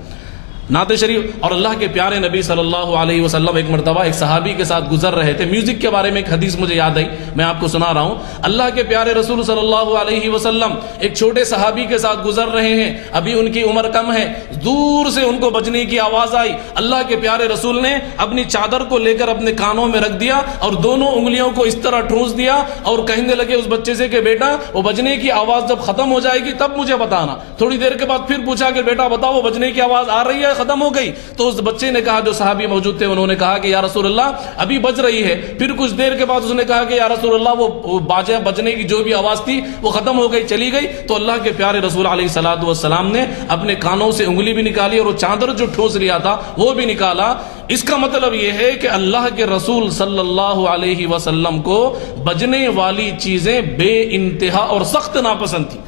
نعت شریف. اور اللہ کے پیارے نبی صلی اللہ علیہ وسلم ایک مرتبہ ایک صحابی کے ساتھ گزر رہے تھے. میوزک کے بارے میں ایک حدیث مجھے یاد آئی, میں آپ کو سنا رہا ہوں. اللہ کے پیارے رسول صلی اللہ علیہ وسلم ایک چھوٹے صحابی کے ساتھ گزر رہے ہیں, ابھی ان کی عمر کم ہے. دور سے ان کو بجنے کی آواز آئی. اللہ کے پیارے رسول نے اپنی چادر کو لے کر اپنے کانوں میں رکھ دیا اور دونوں انگلیوں کو اس طرح ٹھونس دیا اور کہنے لگے اس بچے سے کہ بیٹا وہ بجنے کی آواز جب ختم ہو جائے گی تب مجھے بتانا. تھوڑی دیر کے بعد پھر پوچھا کہ بیٹا بتاؤ وہ بجنے کی آواز آ رہی ہے, ختم ہو گئی؟ تو اس بچے نے کہا, جو صحابی موجود تھے انہوں نے کہا کہ یا رسول اللہ ابھی بج رہی ہے. پھر کچھ دیر کے بعد اس نے کہا کہ یا رسول اللہ وہ بجنے کی جو بھی آواز تھی وہ ختم ہو گئی, چلی گئی. تو اللہ کے پیارے رسول علیہ الصلوۃ والسلام نے اپنے کانوں سے انگلی بھی نکالی اور وہ چادر جو ٹھونس لیا تھا وہ بھی نکالا. اس کا مطلب یہ ہے کہ اللہ کے رسول صلی اللہ علیہ وسلم کو بجنے والی چیزیں بے انتہا اور سخت ناپسند تھی,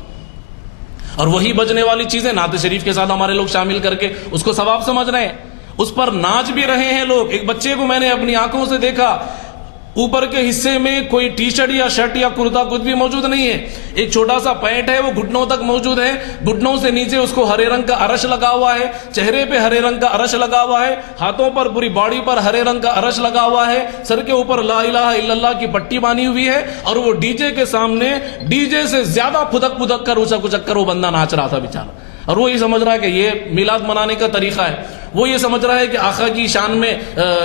اور وہی بجنے والی چیزیں نعت شریف کے ساتھ ہمارے لوگ شامل کر کے اس کو ثواب سمجھ رہے ہیں, اس پر ناچ بھی رہے ہیں لوگ. ایک بچے کو میں نے اپنی آنکھوں سے دیکھا, اوپر کے حصے میں کوئی ٹی شرٹ یا شرٹ یا کرتا کچھ بھی موجود نہیں ہے, ایک چھوٹا سا پینٹ ہے وہ گھٹنوں تک موجود ہے, گھٹنوں سے نیچے اس کو ہرے رنگ کا عرش لگا ہوا ہے, چہرے پہ ہرے رنگ کا عرش لگا ہوا ہے, ہاتھوں پر پوری باڈی پر ہرے رنگ کا عرش لگا ہوا ہے, سر کے اوپر لا الہ الا اللہ کی پٹی باندھی ہوئی ہے, اور وہ ڈی جے کے سامنے ڈی جے سے زیادہ پھدک پھدک کر اچک اچک کر وہ بندہ ناچ رہا تھا بیچارہ. اور وہ یہ سمجھ رہا ہے کہ یہ میلاد منانے کا طریقہ ہے, وہ یہ سمجھ رہا ہے کہ آقا کی شان میں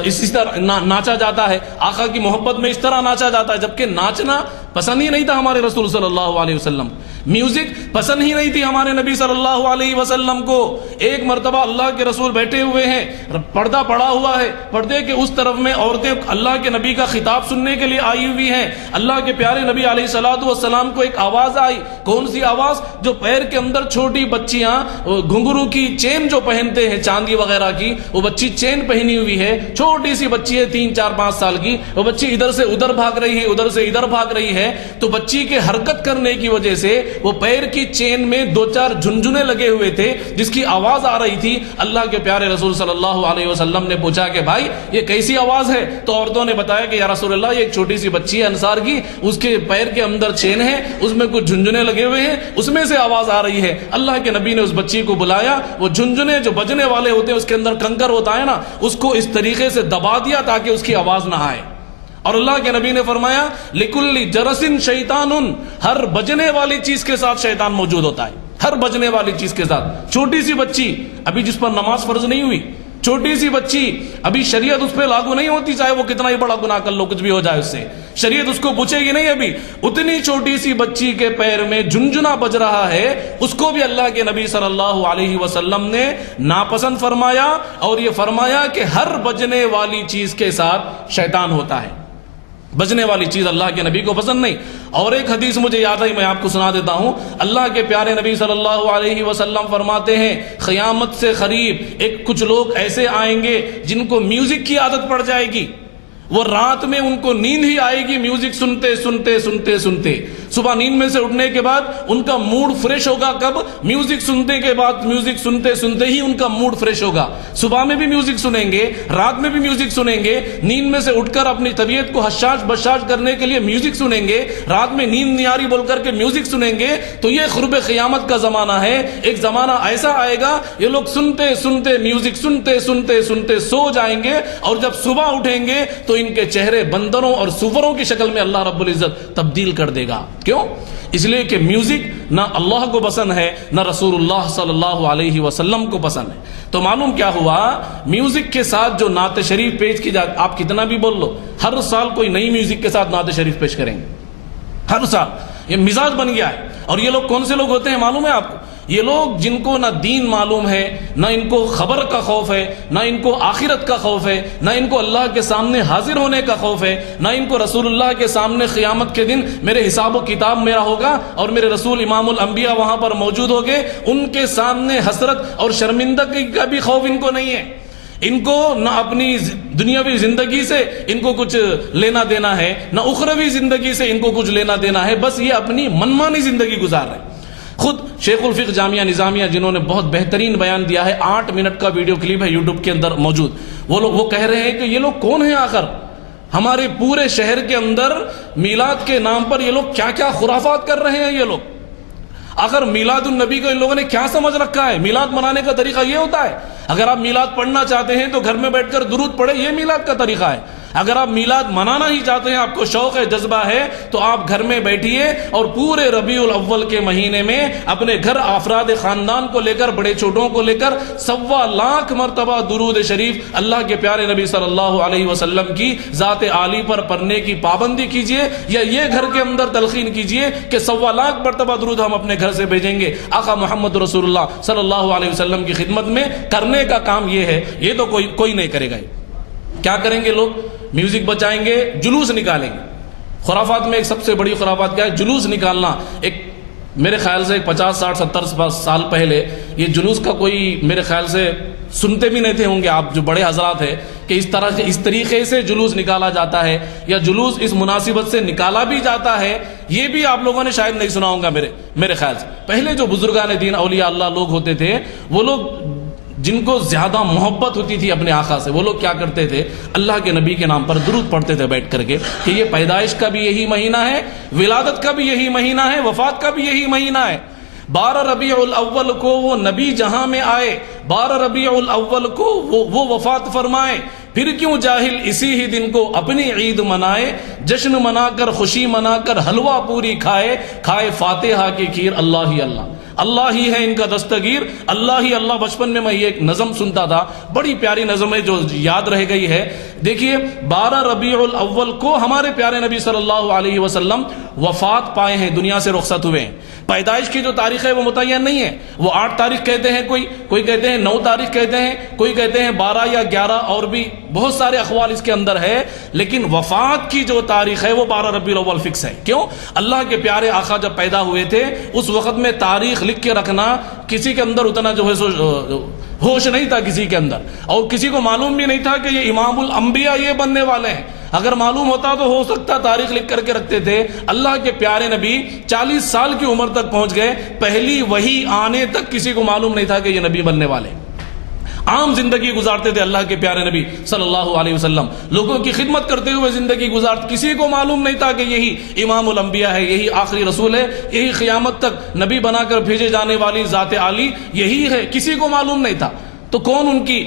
اسی طرح ناچا جاتا ہے, آقا کی محبت میں اس طرح ناچا جاتا ہے, جبکہ ناچنا پسند ہی نہیں تھا ہمارے رسول صلی اللہ علیہ وسلم, میوزک پسند ہی نہیں تھی ہمارے نبی صلی اللہ علیہ وسلم کو. ایک مرتبہ اللہ کے رسول بیٹھے ہوئے ہیں, پردہ پڑا ہوا ہے, پردے کے اس طرف میں عورتیں اللہ کے نبی کا خطاب سننے کے لیے آئی ہوئی ہیں. اللہ کے پیارے نبی علیہ الصلوۃ والسلام کو ایک آواز آئی. کون سی آواز؟ جو پیر کے اندر چھوٹی بچیاں گھنگرو کی چین جو پہنتے ہیں چاندی وغیرہ کی, وہ بچی چین پہنی ہوئی ہے, چھوٹی سی بچی ہے 3 4 5 سال کی, وہ بچی ادھر سے ادھر بھاگ رہی ہے, ادھر سے ادھر بھاگ رہی ہے. تو بچی کے حرکت کرنے کی وجہ سے وہ پیر کی چین میں 2-4 جھنجھنے لگے ہوئے تھے جس کی آواز آ رہی تھی. اللہ کے پیارے رسول صلی اللہ علیہ وسلم نے پوچھا کہ بھائی یہ کیسی آواز ہے؟ تو عورتوں نے بتایا کہ یا رسول اللہ یہ ایک چھوٹی سی بچی ہے انصار کی, اس کے پیر کے اندر چین ہے, اس میں کچھ جھنجھنے لگے ہوئے ہیں, اس میں سے آواز آ رہی ہے. اللہ کے نبی نے اس بچی کو بلایا, وہ جھنجھنے جو بجنے والے ہوتے ہیں اس کے اندر کنکر ہوتا ہے نا, اس کو اس طریقے سے دبا دیا تاکہ اس کی آواز نہ آئے. اور اللہ کے نبی نے فرمایا لِكُلِّ جَرَسٍ شَيْطَانٌ, ہر بجنے والی چیز کے ساتھ شیطان موجود ہوتا ہے, ہر بجنے والی چیز کے ساتھ. چھوٹی سی بچی ابھی جس پر نماز فرض نہیں ہوئی, چھوٹی سی بچی، ابھی شریعت اس پہ لاگو نہیں ہوتی، چاہے وہ کتنا ہی بڑا گناہ کر لو، کچھ بھی ہو جائے اس سے، شریعت اس کو پوچھے گی نہیں۔ ابھی اتنی چھوٹی سی بچی کے پیر میں جھنجھنا بج رہا ہے، اس کو بھی اللہ کے نبی صلی اللہ علیہ وسلم نے ناپسند فرمایا، اور یہ فرمایا کہ ہر بجنے والی چیز کے ساتھ شیطان ہوتا ہے، بجنے والی چیز اللہ کے نبی کو پسند نہیں۔ اور ایک حدیث مجھے یاد آئی، میں آپ کو سنا دیتا ہوں۔ اللہ کے پیارے نبی صلی اللہ علیہ وسلم فرماتے ہیں قیامت سے قریب کچھ لوگ ایسے آئیں گے جن کو میوزک کی عادت پڑ جائے گی، وہ رات میں ان کو نیند ہی آئے گی میوزک سنتے سنتے سنتے سنتے، صبح نیند میں سے اٹھنے کے بعد ان کا موڈ فریش ہوگا کب؟ میوزک سنتے کے بعد، میوزک سنتے سنتے ہی ان کا موڈ فریش ہوگا۔ صبح میں بھی میوزک سنیں گے، رات میں بھی میوزک سنیں گے، نیند میں سے اٹھ کر اپنی طبیعت کو حشاش بشاش کرنے کے لیے میوزک سنیں گے، رات میں نیند نہیں آ رہی بول کر کے میوزک سنیں گے۔ تو یہ قرب قیامت کا زمانہ ہے، ایک زمانہ ایسا آئے گا یہ لوگ سنتے سنتے میوزک سنتے سنتے سنتے سو جائیں گے، اور جب صبح اٹھیں گے تو ان کے چہرے بندروں اور سوروں کی شکل میں اللہ رب العزت تبدیل کر دے گا۔ کیوں؟ اس لیے کہ میوزک نہ اللہ کو پسند ہے، نہ رسول اللہ صلی اللہ علیہ وسلم کو پسند ہے۔ تو معلوم کیا ہوا، میوزک کے ساتھ جو نعت شریف پیش کی جائے، آپ کتنا بھی بول لو، ہر سال کوئی نئی میوزک کے ساتھ نعت شریف پیش کریں گے، ہر سال۔ یہ مزاج بن گیا ہے۔ اور یہ لوگ کون سے لوگ ہوتے ہیں معلوم ہے آپ کو؟ یہ لوگ جن کو نہ دین معلوم ہے، نہ ان کو خبر کا خوف ہے، نہ ان کو آخرت کا خوف ہے، نہ ان کو اللہ کے سامنے حاضر ہونے کا خوف ہے، نہ ان کو رسول اللہ کے سامنے قیامت کے دن میرے حساب و کتاب میرا ہوگا اور میرے رسول امام الانبیاء وہاں پر موجود ہوگے، ان کے سامنے حسرت اور شرمندگی کا بھی خوف ان کو نہیں ہے۔ ان کو نہ اپنی دنیاوی زندگی سے ان کو کچھ لینا دینا ہے، نہ اخروی زندگی سے ان کو کچھ لینا دینا ہے، بس یہ اپنی منمانی زندگی گزار رہے ہیں۔ خود شیخ الفقہ جامعہ نظامیہ جنہوں نے بہت بہترین بیان دیا ہے، 8 منٹ کا ویڈیو کلپ ہے یوٹیوب کے اندر موجود، وہ کہہ رہے ہیں کہ یہ لوگ کون ہیں آخر؟ ہمارے پورے شہر کے اندر میلاد کے نام پر یہ لوگ کیا کیا خرافات کر رہے ہیں۔ یہ لوگ آخر میلاد النبی کو ان لوگوں نے کیا سمجھ رکھا ہے؟ میلاد منانے کا طریقہ یہ ہوتا ہے؟ اگر آپ میلاد پڑھنا چاہتے ہیں تو گھر میں بیٹھ کر درود پڑھے، یہ میلاد کا طریقہ ہے۔ اگر آپ میلاد منانا ہی چاہتے ہیں، آپ کو شوق ہے، جذبہ ہے، تو آپ گھر میں بیٹھیے اور پورے ربیع الاول کے مہینے میں اپنے گھر افراد خاندان کو لے کر، بڑے چھوٹوں کو لے کر 1.25 لاکھ مرتبہ درود شریف اللہ کے پیارے نبی صلی اللہ علیہ وسلم کی ذات عالی پر پڑھنے کی پابندی کیجئے، یا یہ گھر کے اندر تلقین کیجئے کہ 1.25 لاکھ مرتبہ درود ہم اپنے گھر سے بھیجیں گے آقا محمد رسول اللہ صلی اللہ علیہ وسلم کی خدمت میں۔ کرنے کا کام یہ ہے، یہ تو کوئی نہیں کرے گا۔ کیا کریں گے لوگ؟ میوزک بجائیں گے، جلوس نکالیں گے۔ خرافات میں ایک سب سے بڑی خرافات کیا ہے؟ جلوس نکالنا۔ ایک میرے خیال سے 50 60 70 سال پہلے یہ جلوس کا کوئی میرے خیال سے سنتے بھی نہیں تھے ہوں گے آپ جو بڑے حضرات ہیں کہ اس طریقے سے جلوس نکالا جاتا ہے، یا جلوس اس مناسبت سے نکالا بھی جاتا ہے، یہ بھی آپ لوگوں نے شاید نہیں سنا ہوگا میرے خیال سے۔ پہلے جو بزرگان دین اولیاء اللہ لوگ ہوتے تھے، وہ لوگ جن کو زیادہ محبت ہوتی تھی اپنے آقا سے، وہ لوگ کیا کرتے تھے؟ اللہ کے نبی کے نام پر درود پڑھتے تھے بیٹھ کر کے، کہ یہ پیدائش کا بھی یہی مہینہ ہے، ولادت کا بھی یہی مہینہ ہے، وفات کا بھی یہی مہینہ ہے۔ 12 ربیع الاول کو وہ نبی جہاں میں آئے، 12 ربیع الاول کو وہ وفات فرمائے، پھر کیوں جاہل اسی ہی دن کو اپنی عید منائے، جشن منا کر خوشی منا کر حلوہ پوری کھائے فاتحہ کی کھیر، اللہ ہی اللہ، اللہ ہی ہے ان کا دستگیر، اللہ ہی اللہ۔ بچپن میں یہ ایک نظم سنتا تھا، بڑی پیاری نظم ہے جو یاد رہ گئی ہے۔ دیکھیے 12 ربیع الاول کو ہمارے پیارے نبی صلی اللہ علیہ وسلم وفات پائے ہیں، دنیا سے رخصت ہوئے ہیں۔ پیدائش کی جو تاریخ ہے وہ متعین نہیں ہے، وہ 8 تاریخ کہتے ہیں، کوئی کہتے ہیں 9 تاریخ کہتے ہیں، کوئی کہتے ہیں 12 یا 11، اور بھی بہت سارے اقوال اس کے اندر ہے، لیکن وفات کی جو تاریخ ہے وہ 12 ربیع الاول فکس ہے۔ کیوں؟ اللہ کے پیارے آقا جب پیدا ہوئے تھے اس وقت میں تاریخ لکھ کے رکھنا کسی کے اندر اتنا جو ہے ہوش نہیں تھا کسی کے اندر، اور کسی کو معلوم بھی نہیں تھا کہ یہ امام الانبیاء یہ بننے والے ہیں۔ اگر معلوم ہوتا تو ہو سکتا تاریخ لکھ کر کے رکھتے تھے۔ اللہ کے پیارے نبی 40 سال کی عمر تک پہنچ گئے، پہلی وحی آنے تک کسی کو معلوم نہیں تھا کہ یہ نبی بننے والے۔ عام زندگی گزارتے تھے اللہ کے پیارے نبی صلی اللہ علیہ وسلم، لوگوں کی خدمت کرتے ہوئے زندگی گزارتے، کسی کو معلوم نہیں تھا کہ یہی امام الانبیاء ہے، یہی آخری رسول ہے، یہی قیامت تک نبی بنا کر بھیجے جانے والی ذات عالی یہی ہے، کسی کو معلوم نہیں تھا۔ تو کون ان کی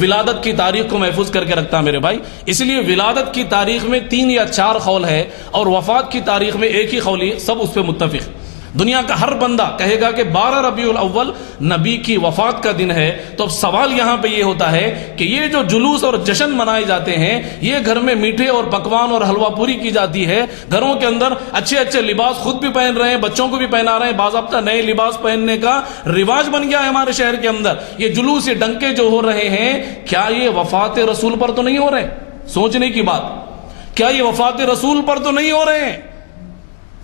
ولادت کی تاریخ کو محفوظ کر کے رکھتا میرے بھائی؟ اس لیے ولادت کی تاریخ میں 3 یا 4 قول ہے، اور وفات کی تاریخ میں ایک ہی قول ہے، سب اس پہ متفق۔ دنیا کا ہر بندہ کہے گا کہ 12 ربیع الاول نبی کی وفات کا دن ہے. تو اب سوال یہاں پہ یہ ہوتا ہے کہ یہ جو جلوس اور جشن منائے جاتے ہیں، یہ گھر میں میٹھے اور پکوان اور حلوہ پوری کی جاتی ہے، گھروں کے اندر اچھے اچھے لباس خود بھی پہن رہے ہیں، بچوں کو بھی پہنا رہے ہیں، باضابطہ نئے لباس پہننے کا رواج بن گیا ہے ہمارے شہر کے اندر. یہ جلوس، یہ ڈنکے جو ہو رہے ہیں، کیا یہ وفات رسول پر تو نہیں ہو رہے؟ سوچنے کی بات، کیا یہ وفات رسول پر تو نہیں ہو رہے ہیں؟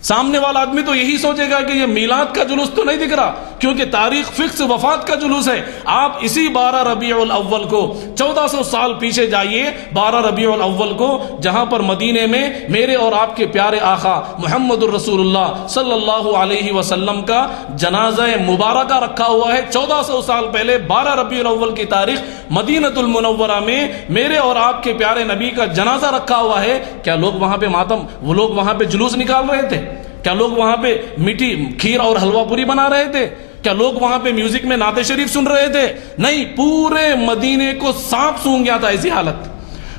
سامنے والا آدمی تو یہی سوچے گا کہ یہ میلاد کا جلوس تو نہیں دکھ رہا، کیونکہ تاریخ فکس وفات کا جلوس ہے. آپ اسی 12 ربیع الاول کو 1400 سال پیچھے جائیے، 12 ربیع الاول کو جہاں پر مدینے میں میرے اور آپ کے پیارے آقا محمد الرسول اللہ صلی اللہ علیہ وسلم کا جنازہ مبارکہ رکھا ہوا ہے. 1400 سال پہلے 12 ربیع الاول کی تاریخ مدینۃ المنورہ میں میرے اور آپ کے پیارے نبی کا جنازہ رکھا ہوا ہے. کیا لوگ وہاں پہ ماتم، وہ لوگ وہاں پہ جلوس نکال رہے تھے؟ کیا لوگ وہاں پہ میٹھی کھیر اور حلوہ پوری بنا رہے تھے؟ کیا لوگ وہاں پہ میوزک میں نعت شریف سن رہے تھے؟ نہیں، پورے مدینے کو سانپ سونگ گیا تھا. ایسی حالت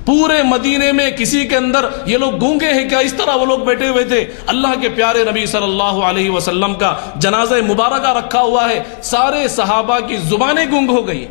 پورے مدینے میں کسی کے اندر، یہ لوگ گونگے ہیں کیا؟ اس طرح وہ لوگ بیٹھے ہوئے تھے. اللہ کے پیارے نبی صلی اللہ علیہ وسلم کا جنازہ مبارکہ رکھا ہوا ہے، سارے صحابہ کی زبانیں گونگ ہو گئی،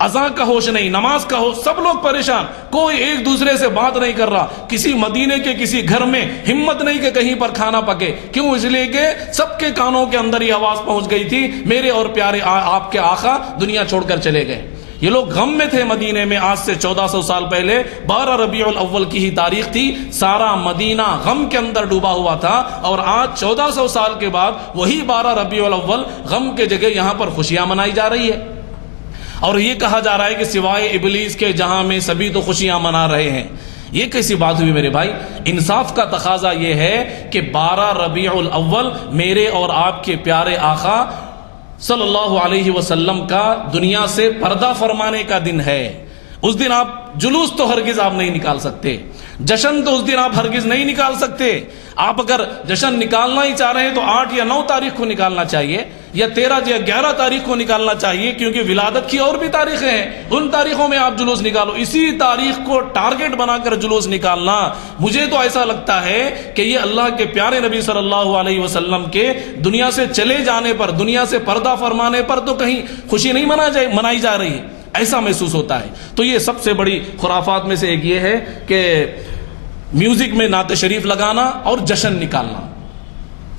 اذان کا ہوش نہیں، نماز کا ہوش، سب لوگ پریشان، کوئی ایک دوسرے سے بات نہیں کر رہا. کسی مدینے کے کسی گھر میں ہمت نہیں کہ کہیں پر کھانا پکے. کیوں؟ اس لیے کہ سب کے کانوں کے اندر یہ آواز پہنچ گئی تھی، میرے اور پیارے آپ کے آقا دنیا چھوڑ کر چلے گئے. یہ لوگ غم میں تھے مدینے میں. آج سے 1400 سال پہلے 12 ربیع الاول کی ہی تاریخ تھی، سارا مدینہ غم کے اندر ڈوبا ہوا تھا. اور آج 1400 سال کے بعد وہی 12 ربیع الاول غم کے جگہ یہاں پر خوشیاں منائی جا رہی ہے. اور یہ کہا جا رہا ہے کہ سوائے ابلیس کے جہاں میں سبھی تو خوشیاں منا رہے ہیں. یہ کیسی بات ہوئی میرے بھائی؟ انصاف کا تقاضا یہ ہے کہ 12 ربیع الاول میرے اور آپ کے پیارے آقا صلی اللہ علیہ وسلم کا دنیا سے پردہ فرمانے کا دن ہے. اس دن آپ جلوس تو ہرگز آپ نہیں نکال سکتے، جشن تو اس دن آپ ہرگز نہیں نکال سکتے. آپ اگر جشن نکالنا ہی چاہ رہے ہیں تو 8 یا 9 تاریخ کو نکالنا چاہیے، یا 13 یا 11 تاریخ کو نکالنا چاہیے، کیونکہ ولادت کی اور بھی تاریخیں ہیں. ان تاریخوں میں آپ جلوس نکالو. اسی تاریخ کو ٹارگٹ بنا کر جلوس نکالنا، مجھے تو ایسا لگتا ہے کہ یہ اللہ کے پیارے نبی صلی اللہ علیہ وسلم کے دنیا سے چلے جانے پر، دنیا سے پردہ فرمانے پر تو کہیں خوشی نہیں منائی جا رہی ہے، ایسا محسوس ہوتا ہے. تو یہ سب سے بڑی خرافات میں سے ایک یہ ہے کہ میوزک میں نعت شریف لگانا اور جشن نکالنا.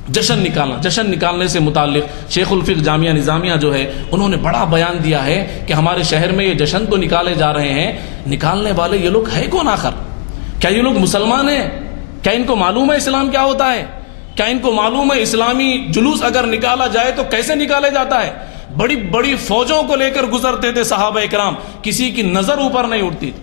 جشن نکالنے سے متعلق شیخ الفقہ جامعہ نظامیہ جو ہے، انہوں نے بڑا بیان دیا ہے کہ ہمارے شہر میں یہ جشن تو نکالے جا رہے ہیں، نکالنے والے یہ لوگ ہے کون آخر؟ کیا یہ لوگ مسلمان ہیں؟ کیا ان کو معلوم ہے اسلام کیا ہوتا ہے؟ کیا ان کو معلوم ہے اسلامی جلوس اگر نکالا جائے تو کیسے نکالے جاتا ہے؟ بڑی بڑی فوجوں کو لے کر گزرتے تھے صحابہ اکرام، کسی کی نظر اوپر نہیں اٹھتی تھی.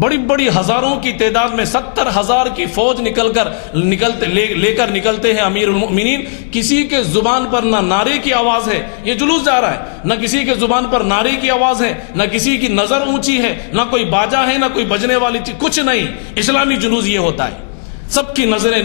بڑی بڑی ہزاروں کی تعداد میں 70,000 کی فوج لے کر نکلتے ہیں امیر المؤمنین. کسی کے زبان پر نہ نعرے کی آواز ہے، یہ جلوس جا رہا ہے، نہ کسی کے زبان پر نعرے کی آواز ہے، نہ کسی کی نظر اونچی ہے، نہ کوئی باجا ہے، نہ کوئی بجنے والی چیز، کچھ نہیں. اسلامی جلوس یہ ہوتا ہے، سب کی نظریں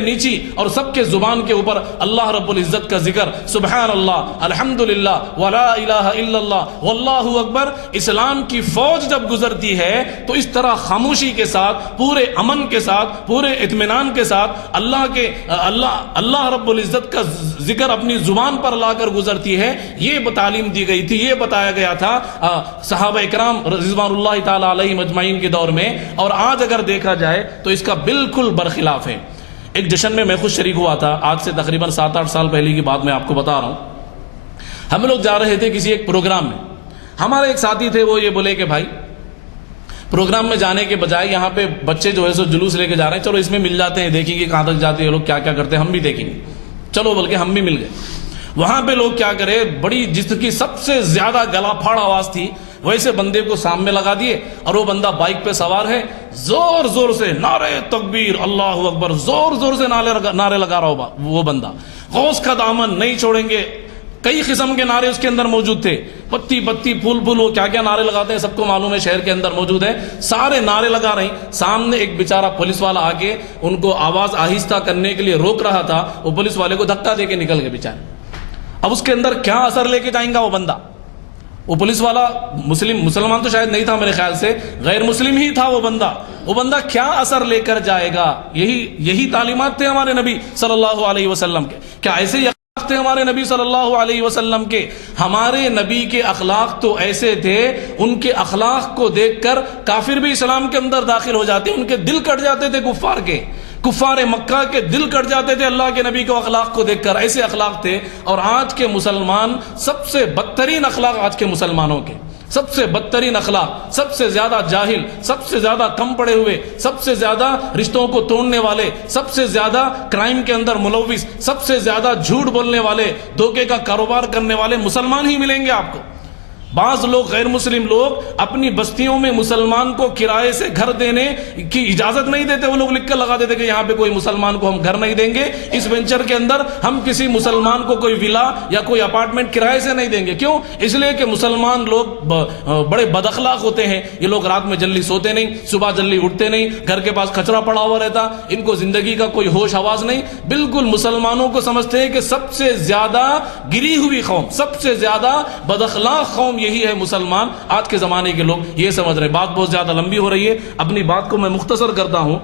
نیچی اور سب کے زبان کے اوپر اللہ رب العزت کا ذکر، سبحان اللہ، الحمدللہ، ولا الہ الا اللہ، واللہ اکبر. اسلام کی فوج جب گزرتی ہے تو اس طرح خاموشی کے ساتھ، پورے امن کے ساتھ، پورے اطمینان کے ساتھ اللہ رب العزت کا ذکر اپنی زبان پر لا کر گزرتی ہے. یہ تعلیم دی گئی تھی، یہ بتایا گیا تھا صحابہ اکرام رضوان اللہ تعالی علیہم اجمعین کے دور میں. اور آج اگر دیکھا جائے تو اس کا بالکل برخلاف ہے. ایک جشن میں خود شریک ہوا تھا، آج سے تقریباً 7-8 سال پہلے کی بات میں آپ کو بتا رہا ہوں. ہم لوگ جا رہے تھے کسی ایک پروگرام میں. ہمارے ایک ساتھی تھے، وہ یہ بولے کہ بھائی پروگرام میں جانے کے بجائے یہاں پہ بچے جو ہے سو جلوس لے کے جا رہے ہیں، چلو اس میں مل جاتے ہیں، دیکھیں گے کہاں تک جاتے ہیں یہ لوگ، کیا کیا کرتے ہیں، ہم بھی دیکھیں گے. چلو بلکہ ہم بھی مل گئے. وہاں پہ لوگ کیا کرے، بڑی جس کی سب سے زیادہ گلا پھاڑ آواز تھی ویسے بندے کو سامنے لگا دیے، اور وہ بندہ بائک پہ سوار ہے، زور زور سے نعرے تکبیر، اللہ اکبر، زور زور سے نعرے لگا رہا ہوا وہ بندہ. غوث کا دامن نہیں چھوڑیں گے، کئی قسم کے نعرے اس کے اندر موجود تھے، پتی پتی پھول پھول، وہ کیا کیا نعرے لگاتے ہیں سب کو معلوم ہے، شہر کے اندر موجود ہے. سارے نعرے لگا رہے ہیں. سامنے ایک بیچارہ پولیس والا آ کے ان کو آواز آہستہ کرنے کے لیے روک رہا تھا. وہ پولیس والے کو دھکا دے کے نکل گئے بیچارے. اب اس کے اندر کیا اثر لے کے جائیں گا وہ بندہ؟ وہ پولیس والا مسلمان تو شاید نہیں تھا میرے خیال سے، غیر مسلم ہی تھا وہ بندہ. وہ بندہ کیا اثر لے کر جائے گا؟ یہی تعلیمات تھے ہمارے نبی صلی اللہ علیہ وسلم کے. کیا ایسے ہی اخلاق تھے ہمارے نبی صلی اللہ علیہ وسلم کے؟ ہمارے نبی کے اخلاق تو ایسے تھے، ان کے اخلاق کو دیکھ کر کافر بھی اسلام کے اندر داخل ہو جاتے، ان کے دل کٹ جاتے تھے کفار مکہ کے دل کٹ جاتے تھے اللہ کے نبی کے اخلاق کو دیکھ کر. ایسے اخلاق تھے. اور آج کے مسلمان سب سے بدترین اخلاق آج کے مسلمانوں کے، سب سے بدترین اخلاق، سب سے زیادہ جاہل، سب سے زیادہ کم پڑھے ہوئے، سب سے زیادہ رشتوں کو توڑنے والے، سب سے زیادہ کرائم کے اندر ملوث، سب سے زیادہ جھوٹ بولنے والے، دھوکے کا کاروبار کرنے والے مسلمان ہی ملیں گے آپ کو. بعض لوگ غیر مسلم لوگ اپنی بستیوں میں مسلمان کو کرائے سے گھر دینے کی اجازت نہیں دیتے. وہ لوگ لکھ کر لگا دیتے کہ یہاں پہ کوئی مسلمان کو ہم گھر نہیں دیں گے، اس وینچر کے اندر ہم کسی مسلمان کو کوئی ولا یا کوئی اپارٹمنٹ کرائے سے نہیں دیں گے. کیوں؟ اس لیے کہ مسلمان لوگ بڑے بد اخلاق ہوتے ہیں. یہ لوگ رات میں جلدی سوتے نہیں، صبح جلدی اٹھتے نہیں، گھر کے پاس کچرا پڑا ہوا رہتا، ان کو زندگی کا کوئی ہوش حواس نہیں. بالکل مسلمانوں کو سمجھتے ہیں کہ سب سے زیادہ گری ہوئی قوم، سب سے زیادہ بد اخلاق قوم یہی ہے مسلمان. آج کے زمانے کے لوگ یہ سمجھ رہے. بات بہت زیادہ لمبی ہو رہی ہے، اپنی بات کو میں مختصر کرتا ہوں.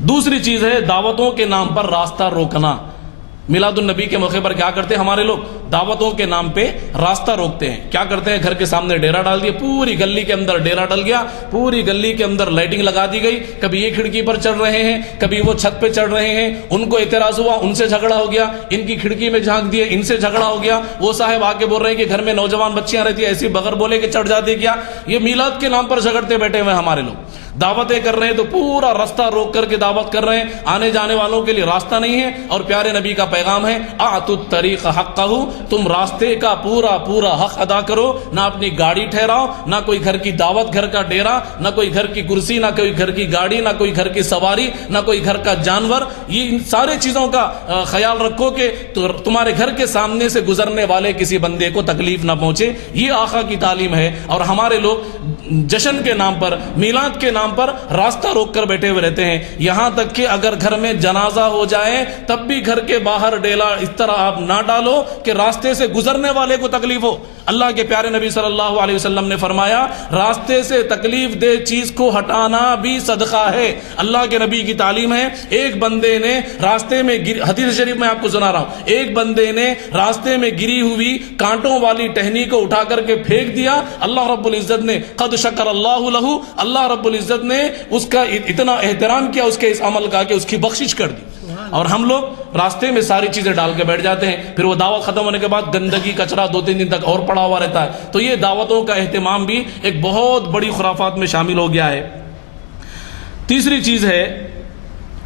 دوسری چیز ہے دعوتوں کے نام پر راستہ روکنا. میلاد النبی کے موقع پر کیا کرتے ہیں ہمارے لوگ؟ دعوتوں کے نام پہ راستہ روکتے ہیں. کیا کرتے ہیں؟ گھر کے سامنے ڈیرا ڈال دیا، پوری گلی کے اندر ڈیرا ڈل گیا، پوری گلی کے اندر لائٹنگ لگا دی گئی. کبھی یہ کھڑکی پر چڑھ رہے ہیں، کبھی وہ چھت پہ چڑھ رہے ہیں. ان کو اعتراض ہوا، ان سے جھگڑا ہو گیا. ان کی کھڑکی میں جھانک دیے، ان سے جھگڑا ہو گیا. وہ صاحب آ کے بول رہے ہیں کہ گھر میں نوجوان بچیاں رہتی ہیں، ایسی بغیر بولے کہ چڑھ جاتی. کیا یہ میلاد کے نام پر جھگڑتے بیٹھے ہوئے ہمارے لوگ؟ دعوتیں کر رہے ہیں تو پورا راستہ روک کر کے دعوت کر رہے ہیں. آنے جانے والوں کے لیے راستہ نہیں ہے. اور پیارے نبی کا پیغام ہے اعطوا الطریق حقہ، تم راستے کا پورا حق ادا کرو. نہ اپنی گاڑی ٹھہراؤ، نہ کوئی گھر کی دعوت، گھر کا ڈیرا، نہ کوئی گھر کی کرسی، نہ کوئی گھر کی گاڑی، نہ کوئی گھر کی سواری، نہ کوئی گھر کا جانور. یہ ان سارے چیزوں کا خیال رکھو کہ تمہارے گھر کے سامنے سے گزرنے والے کسی بندے کو تکلیف نہ پہنچے. یہ آقا کی تعلیم ہے. اور ہمارے لوگ جشن کے نام پر، میلاد کے نام پر راستہ روک کر بیٹھے ہوئے رہتے ہیں. یہاں تک کہ اگر گھر میں جنازہ ہو جائے تب بھی گھر کے باہر ڈیلا اس طرح آپ نہ ڈالو کہ راستے سے گزرنے والے کو تکلیف ہو. اللہ کے پیارے نبی صلی اللہ علیہ وسلم نے فرمایا راستے سے تکلیف دہ چیز کو ہٹانا بھی صدقہ ہے. اللہ کے نبی کی تعلیم ہے. ایک بندے نے راستے میں حدیث شریف میں آپ کو سنا رہا ہوں، ایک بندے نے راستے میں گری ہوئی کانٹوں والی ٹہنی کو اٹھا کر کے پھینک دیا. اللہ رب العزت نے قد شکر اللہ لہ، اللہ رب العزت نے اس کا اتنا احترام کیا اس کے اس عمل کا کہ اس کی بخشش کر دی. اور ہم لوگ راستے میں ساری چیزیں ڈال کے بیٹھ جاتے ہیں. پھر وہ دعوت ختم ہونے کے بعد گندگی کچرا 2-3 دن تک اور پڑا ہوا رہتا ہے. تو یہ دعوتوں کا اہتمام بھی ایک بہت بڑی خرافات میں شامل ہو گیا ہے. تیسری چیز ہے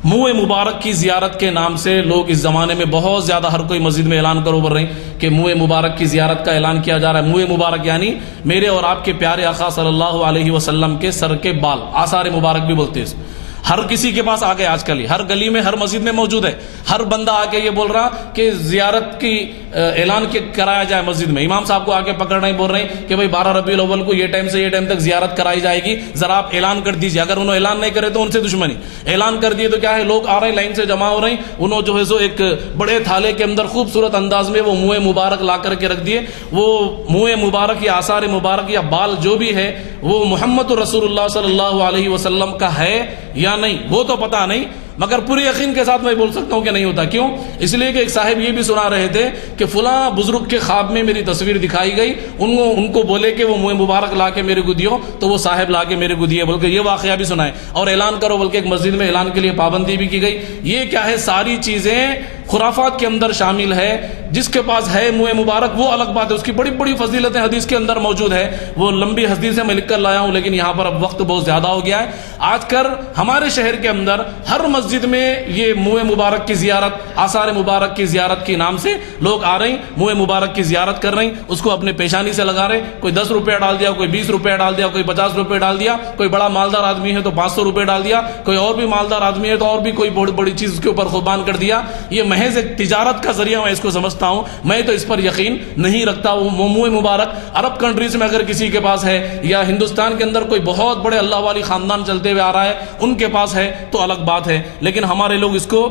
منہ مبارک کی زیارت کے نام سے لوگ اس زمانے میں بہت زیادہ ہر کوئی مسجد میں اعلان کرو بول رہے ہیں کہ منہ مبارک کی زیارت کا اعلان کیا جا رہا ہے. منہ مبارک یعنی میرے اور آپ کے پیارے آقا صلی اللہ علیہ وسلم کے سر کے بال، آثار مبارک بھی بولتے ہیں. ہر کسی کے پاس آ گئے آج کل، ہر گلی میں ہر مسجد میں موجود ہے. ہر بندہ آ کے یہ بول رہا کہ زیارت کی اعلان کرایا جائے مسجد میں. امام صاحب کو آ کے پکڑ رہے ہیں، بول رہے ہیں کہ بھائی 12 ربیع الاول کو یہ ٹائم سے یہ ٹائم تک زیارت کرائی جائے گی، ذرا آپ اعلان کر دیجیے. اگر انہوں اعلان نہیں کرے تو ان سے دشمنی. اعلان کر دیے تو کیا ہے، لوگ آ رہے ہیں لائن سے جمع ہو رہے ہیں. انہوں جو ہے سو ایک بڑے تھالے کے اندر خوبصورت انداز میں وہ منہ مبارک لا کر کے رکھ دیے. وہ منہ مبارک یا آثار مبارک یا بال جو بھی ہے وہ محمد رسول اللہ صلی اللہ علیہ وسلم کا ہے یا نہیں وہ تو پتہ نہیں، مگر پورے یقین کے ساتھ میں بول سکتا ہوں کہ نہیں ہوتا. کیوں؟ اس لیے کہ ایک صاحب یہ بھی سنا رہے تھے کہ فلاں بزرگ کے خواب میں میری تصویر دکھائی گئی، ان کو بولے کہ وہ منہ مبارک لا کے میرے کو دیو، تو وہ صاحب لا کے میرے کو دیے بول کے یہ واقعہ بھی سنا ہے. اور اعلان کرو بول کے ایک مسجد میں اعلان کے لیے پابندی بھی کی گئی. یہ کیا ہے، ساری چیزیں خرافات کے اندر شامل ہے. جس کے پاس ہے منہ مبارک وہ الگ بات ہے، اس کی بڑی بڑی فضیلتیں حدیث کے اندر موجود ہے. وہ لمبی حدیثیں میں لکھ کر لایا ہوں، لیکن یہاں پر اب وقت بہت زیادہ ہو گیا ہے. آج کل ہمارے شہر کے اندر ہر مسجد میں یہ منہ مبارک کی زیارت، آثار مبارک کی زیارت کے نام سے لوگ آ رہے ہیں، منہ مبارک کی زیارت کر رہے ہیں، اس کو اپنے پیشانی سے لگا رہے ہیں. کوئی 10 روپے ڈال دیا، کوئی 20 روپے ڈال دیا، کوئی 50 روپے ڈال دیا. کوئی بڑا مالدار آدمی ہے تو 500 روپے ڈال دیا. کوئی اور بھی مالدار آدمی ہے تو اور بھی کوئی بہت بڑی چیز اس کے اوپر قربان کر دیا. یہ محض ایک تجارت کا ذریعہ میں اس کو سمجھتا ہوں. میں تو اس پر یقین نہیں رکھتا. وہ منہ مبارک عرب کنٹریز میں اگر کسی کے پاس ہے، یا ہندوستان کے اندر کوئی بہت بڑے اللہ والی خاندان چلتے ہوئے آ رہا ہے ان کے پاس ہے تو الگ بات ہے. لیکن ہمارے لوگ اس کو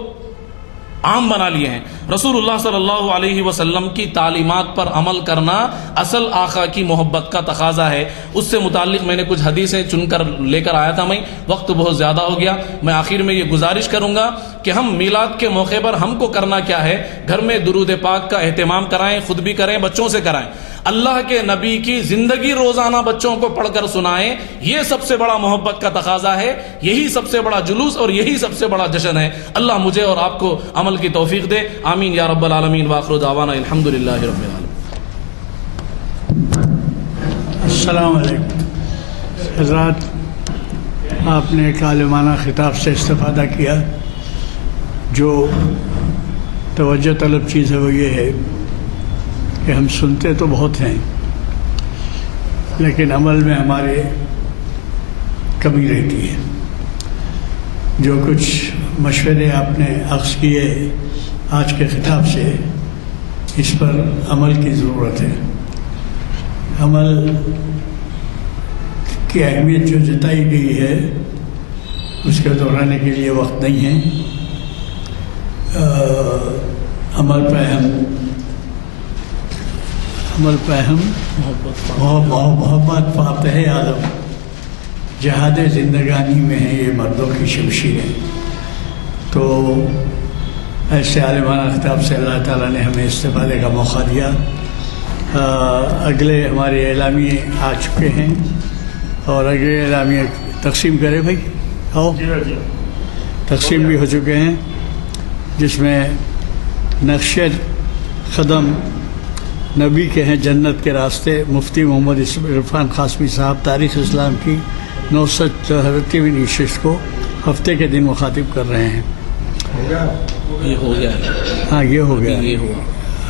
عام بنا لیے ہیں۔ رسول اللہ صلی اللہ علیہ وسلم کی تعلیمات پر عمل کرنا اصل آقا کی محبت کا تقاضا ہے۔ اس سے متعلق میں نے کچھ حدیثیں چن کر لے کر آیا تھا، میں وقت بہت زیادہ ہو گیا۔ میں آخر میں یہ گزارش کروں گا کہ ہم میلاد کے موقع پر ہم کو کرنا کیا ہے، گھر میں درود پاک کا اہتمام کرائیں، خود بھی کریں، بچوں سے کرائیں، اللہ کے نبی کی زندگی روزانہ بچوں کو پڑھ کر سنائیں۔ یہ سب سے بڑا محبت کا تقاضا ہے، یہی سب سے بڑا جلوس اور یہی سب سے بڑا جشن ہے۔ اللہ مجھے اور آپ کو عمل کی توفیق دے، آمین یا رب العالمین۔ وآخر دعوانا الحمدللہ رب العالمین۔ السلام علیکم حضرات، آپ نے ایک عالمانہ خطاب سے استفادہ کیا۔ جو توجہ طلب چیز ہے وہ یہ ہے کہ ہم سنتے تو بہت ہیں لیکن عمل میں ہمارے کمی رہتی ہے۔ جو کچھ مشورے آپ نے اخذ کیے آج کے خطاب سے، اس پر عمل کی ضرورت ہے۔ عمل کی اہمیت جو جتائی گئی ہے اس کے دہرانے کے لیے وقت نہیں ہے۔ عمل پہ ہم محبت فاتح عالم جہاد زندگانی میں ہے، یہ مردوں کی شمشیریں۔ تو ایسے عالمانہ خطاب سے اللہ تعالیٰ نے ہمیں استفادے کا موقع دیا۔ اگلے ہمارے اعلامیے آ چکے ہیں اور اگلے اعلامیے تقسیم کرے بھائی، آؤ تقسیم بھی ہو چکے ہیں، جس میں نقش قدم نبی کے ہیں جنت کے راستے، مفتی محمد عرفان قاسمی صاحب تاریخ اسلام کی 974ویں نشست کو ہفتے کے دن مخاطب کر رہے ہیں۔ یہ ہو گیا، ہاں یہ ہو گیا،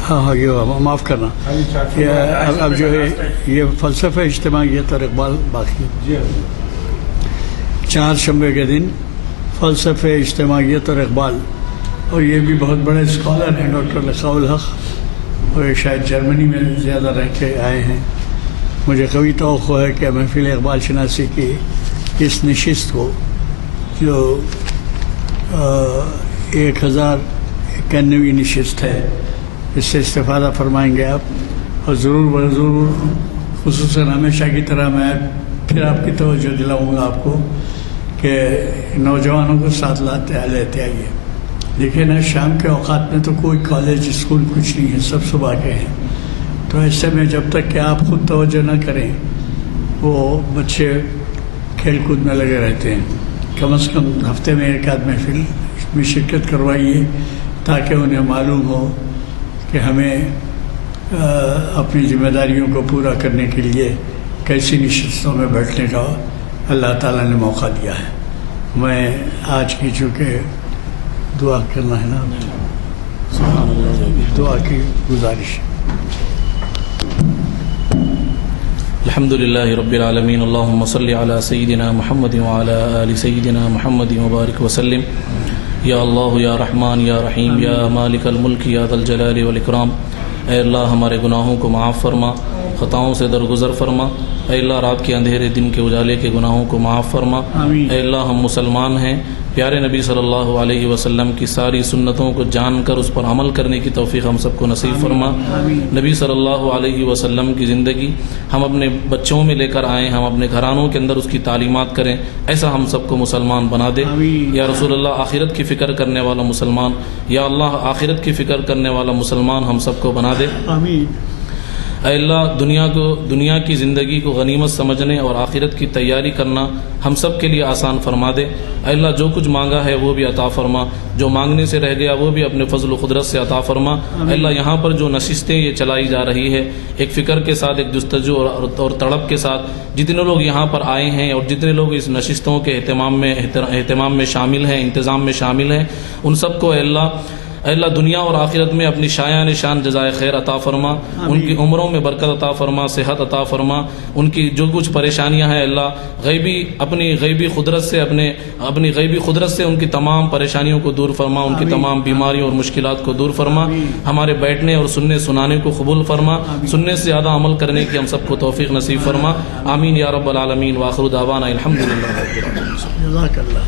ہاں یہ ہوا، معاف کرنا۔ اب جو ہے یہ فلسفہ اجتماعیت اور اقبال باقی، 4 شنبے کے دن فلسفہ اجتماعیت اور اقبال، اور یہ بھی بہت بڑے اسکالر ہیں ڈاکٹر لقاء الحق، اور یہ شاید جرمنی میں زیادہ رہ کے آئے ہیں۔ مجھے قوی توقع ہے کہ محفل اقبال شناسی کی اس نشست کو جو 1091ویں نشست ہے، اس سے استفادہ فرمائیں گے آپ، اور ضرور خصوصاً ہمیشہ کی طرح میں پھر آپ کی توجہ دلاؤں گا آپ کو کہ نوجوانوں کو ساتھ لیتے آئیے۔ دیکھیں نا، شام کے اوقات میں تو کوئی کالج اسکول کچھ نہیں ہے، سب صبح کے ہیں، تو ایسے میں جب تک کہ آپ خود توجہ نہ کریں وہ بچے کھیل کود میں لگے رہتے ہیں۔ کم از کم ہفتے میں ایک آدھ محفل میں شرکت کروائیے تاکہ انہیں معلوم ہو کہ ہمیں اپنی ذمہ داریوں کو پورا کرنے کے لیے کیسی نشستوں میں بیٹھنے کا اللہ تعالیٰ نے موقع دیا ہے۔ میں آج کی چونکہ دعا کرنا ہے نا، دعا کی گزارش۔ الحمدللہ رب العالمین، اللہم صلی علی سیدنا محمد وعلی آل سیدنا محمد وبارک وسلم۔ یا اللہ یا رحمان یا رحیم یا مالک الملک یا ذا الجلال والاکرام، اے اللہ ہمارے گناہوں کو معاف فرما، خطاؤں سے درگزر فرما۔ اے اللہ رات کے اندھیرے دن کے اجالے کے گناہوں کو معاف فرما۔ اے اللہ ہم مسلمان ہیں، پیارے نبی صلی اللہ علیہ وسلم کی ساری سنتوں کو جان کر اس پر عمل کرنے کی توفیق ہم سب کو نصیب فرما۔ نبی صلی اللہ علیہ وسلم کی زندگی ہم اپنے بچوں میں لے کر آئیں، ہم اپنے گھرانوں کے اندر اس کی تعلیمات کریں، ایسا ہم سب کو مسلمان بنا دے۔ یا رسول اللہ آخرت کی فکر کرنے والا مسلمان، یا اللہ آخرت کی فکر کرنے والا مسلمان ہم سب کو بنا دے۔ اے اللہ دنیا کی زندگی کو غنیمت سمجھنے اور آخرت کی تیاری کرنا ہم سب کے لیے آسان فرما دے۔ اے اللہ جو کچھ مانگا ہے وہ بھی عطا فرما، جو مانگنے سے رہ گیا وہ بھی اپنے فضل و قدرت سے عطا فرما۔ اے اللہ یہاں پر جو نشستیں یہ چلائی جا رہی ہے، ایک فکر کے ساتھ، ایک جستجو اور تڑپ کے ساتھ، جتنے لوگ یہاں پر آئے ہیں اور جتنے لوگ اس نشستوں کے اہتمام میں شامل ہیں، انتظام میں شامل ہیں، ان سب کو اے اللہ دنیا اور آخرت میں اپنی شایان شان جزائے خیر عطا فرما، ان کی عمروں میں برکت عطا فرما، صحت عطا فرما، ان کی جو کچھ پریشانیاں ہیں اللہ اپنی غیبی قدرت سے ان کی تمام پریشانیوں کو دور فرما، ان کی تمام بیماریوں اور مشکلات کو دور فرما، ہمارے بیٹھنے اور سننے سنانے کو قبول فرما، سننے سے زیادہ عمل کرنے کی ہم سب کو توفیق نصیب فرما، آمین یا رب العالمین۔ وآخر دعوانا الحمدللہ رب العالمین۔ جزاک اللہ۔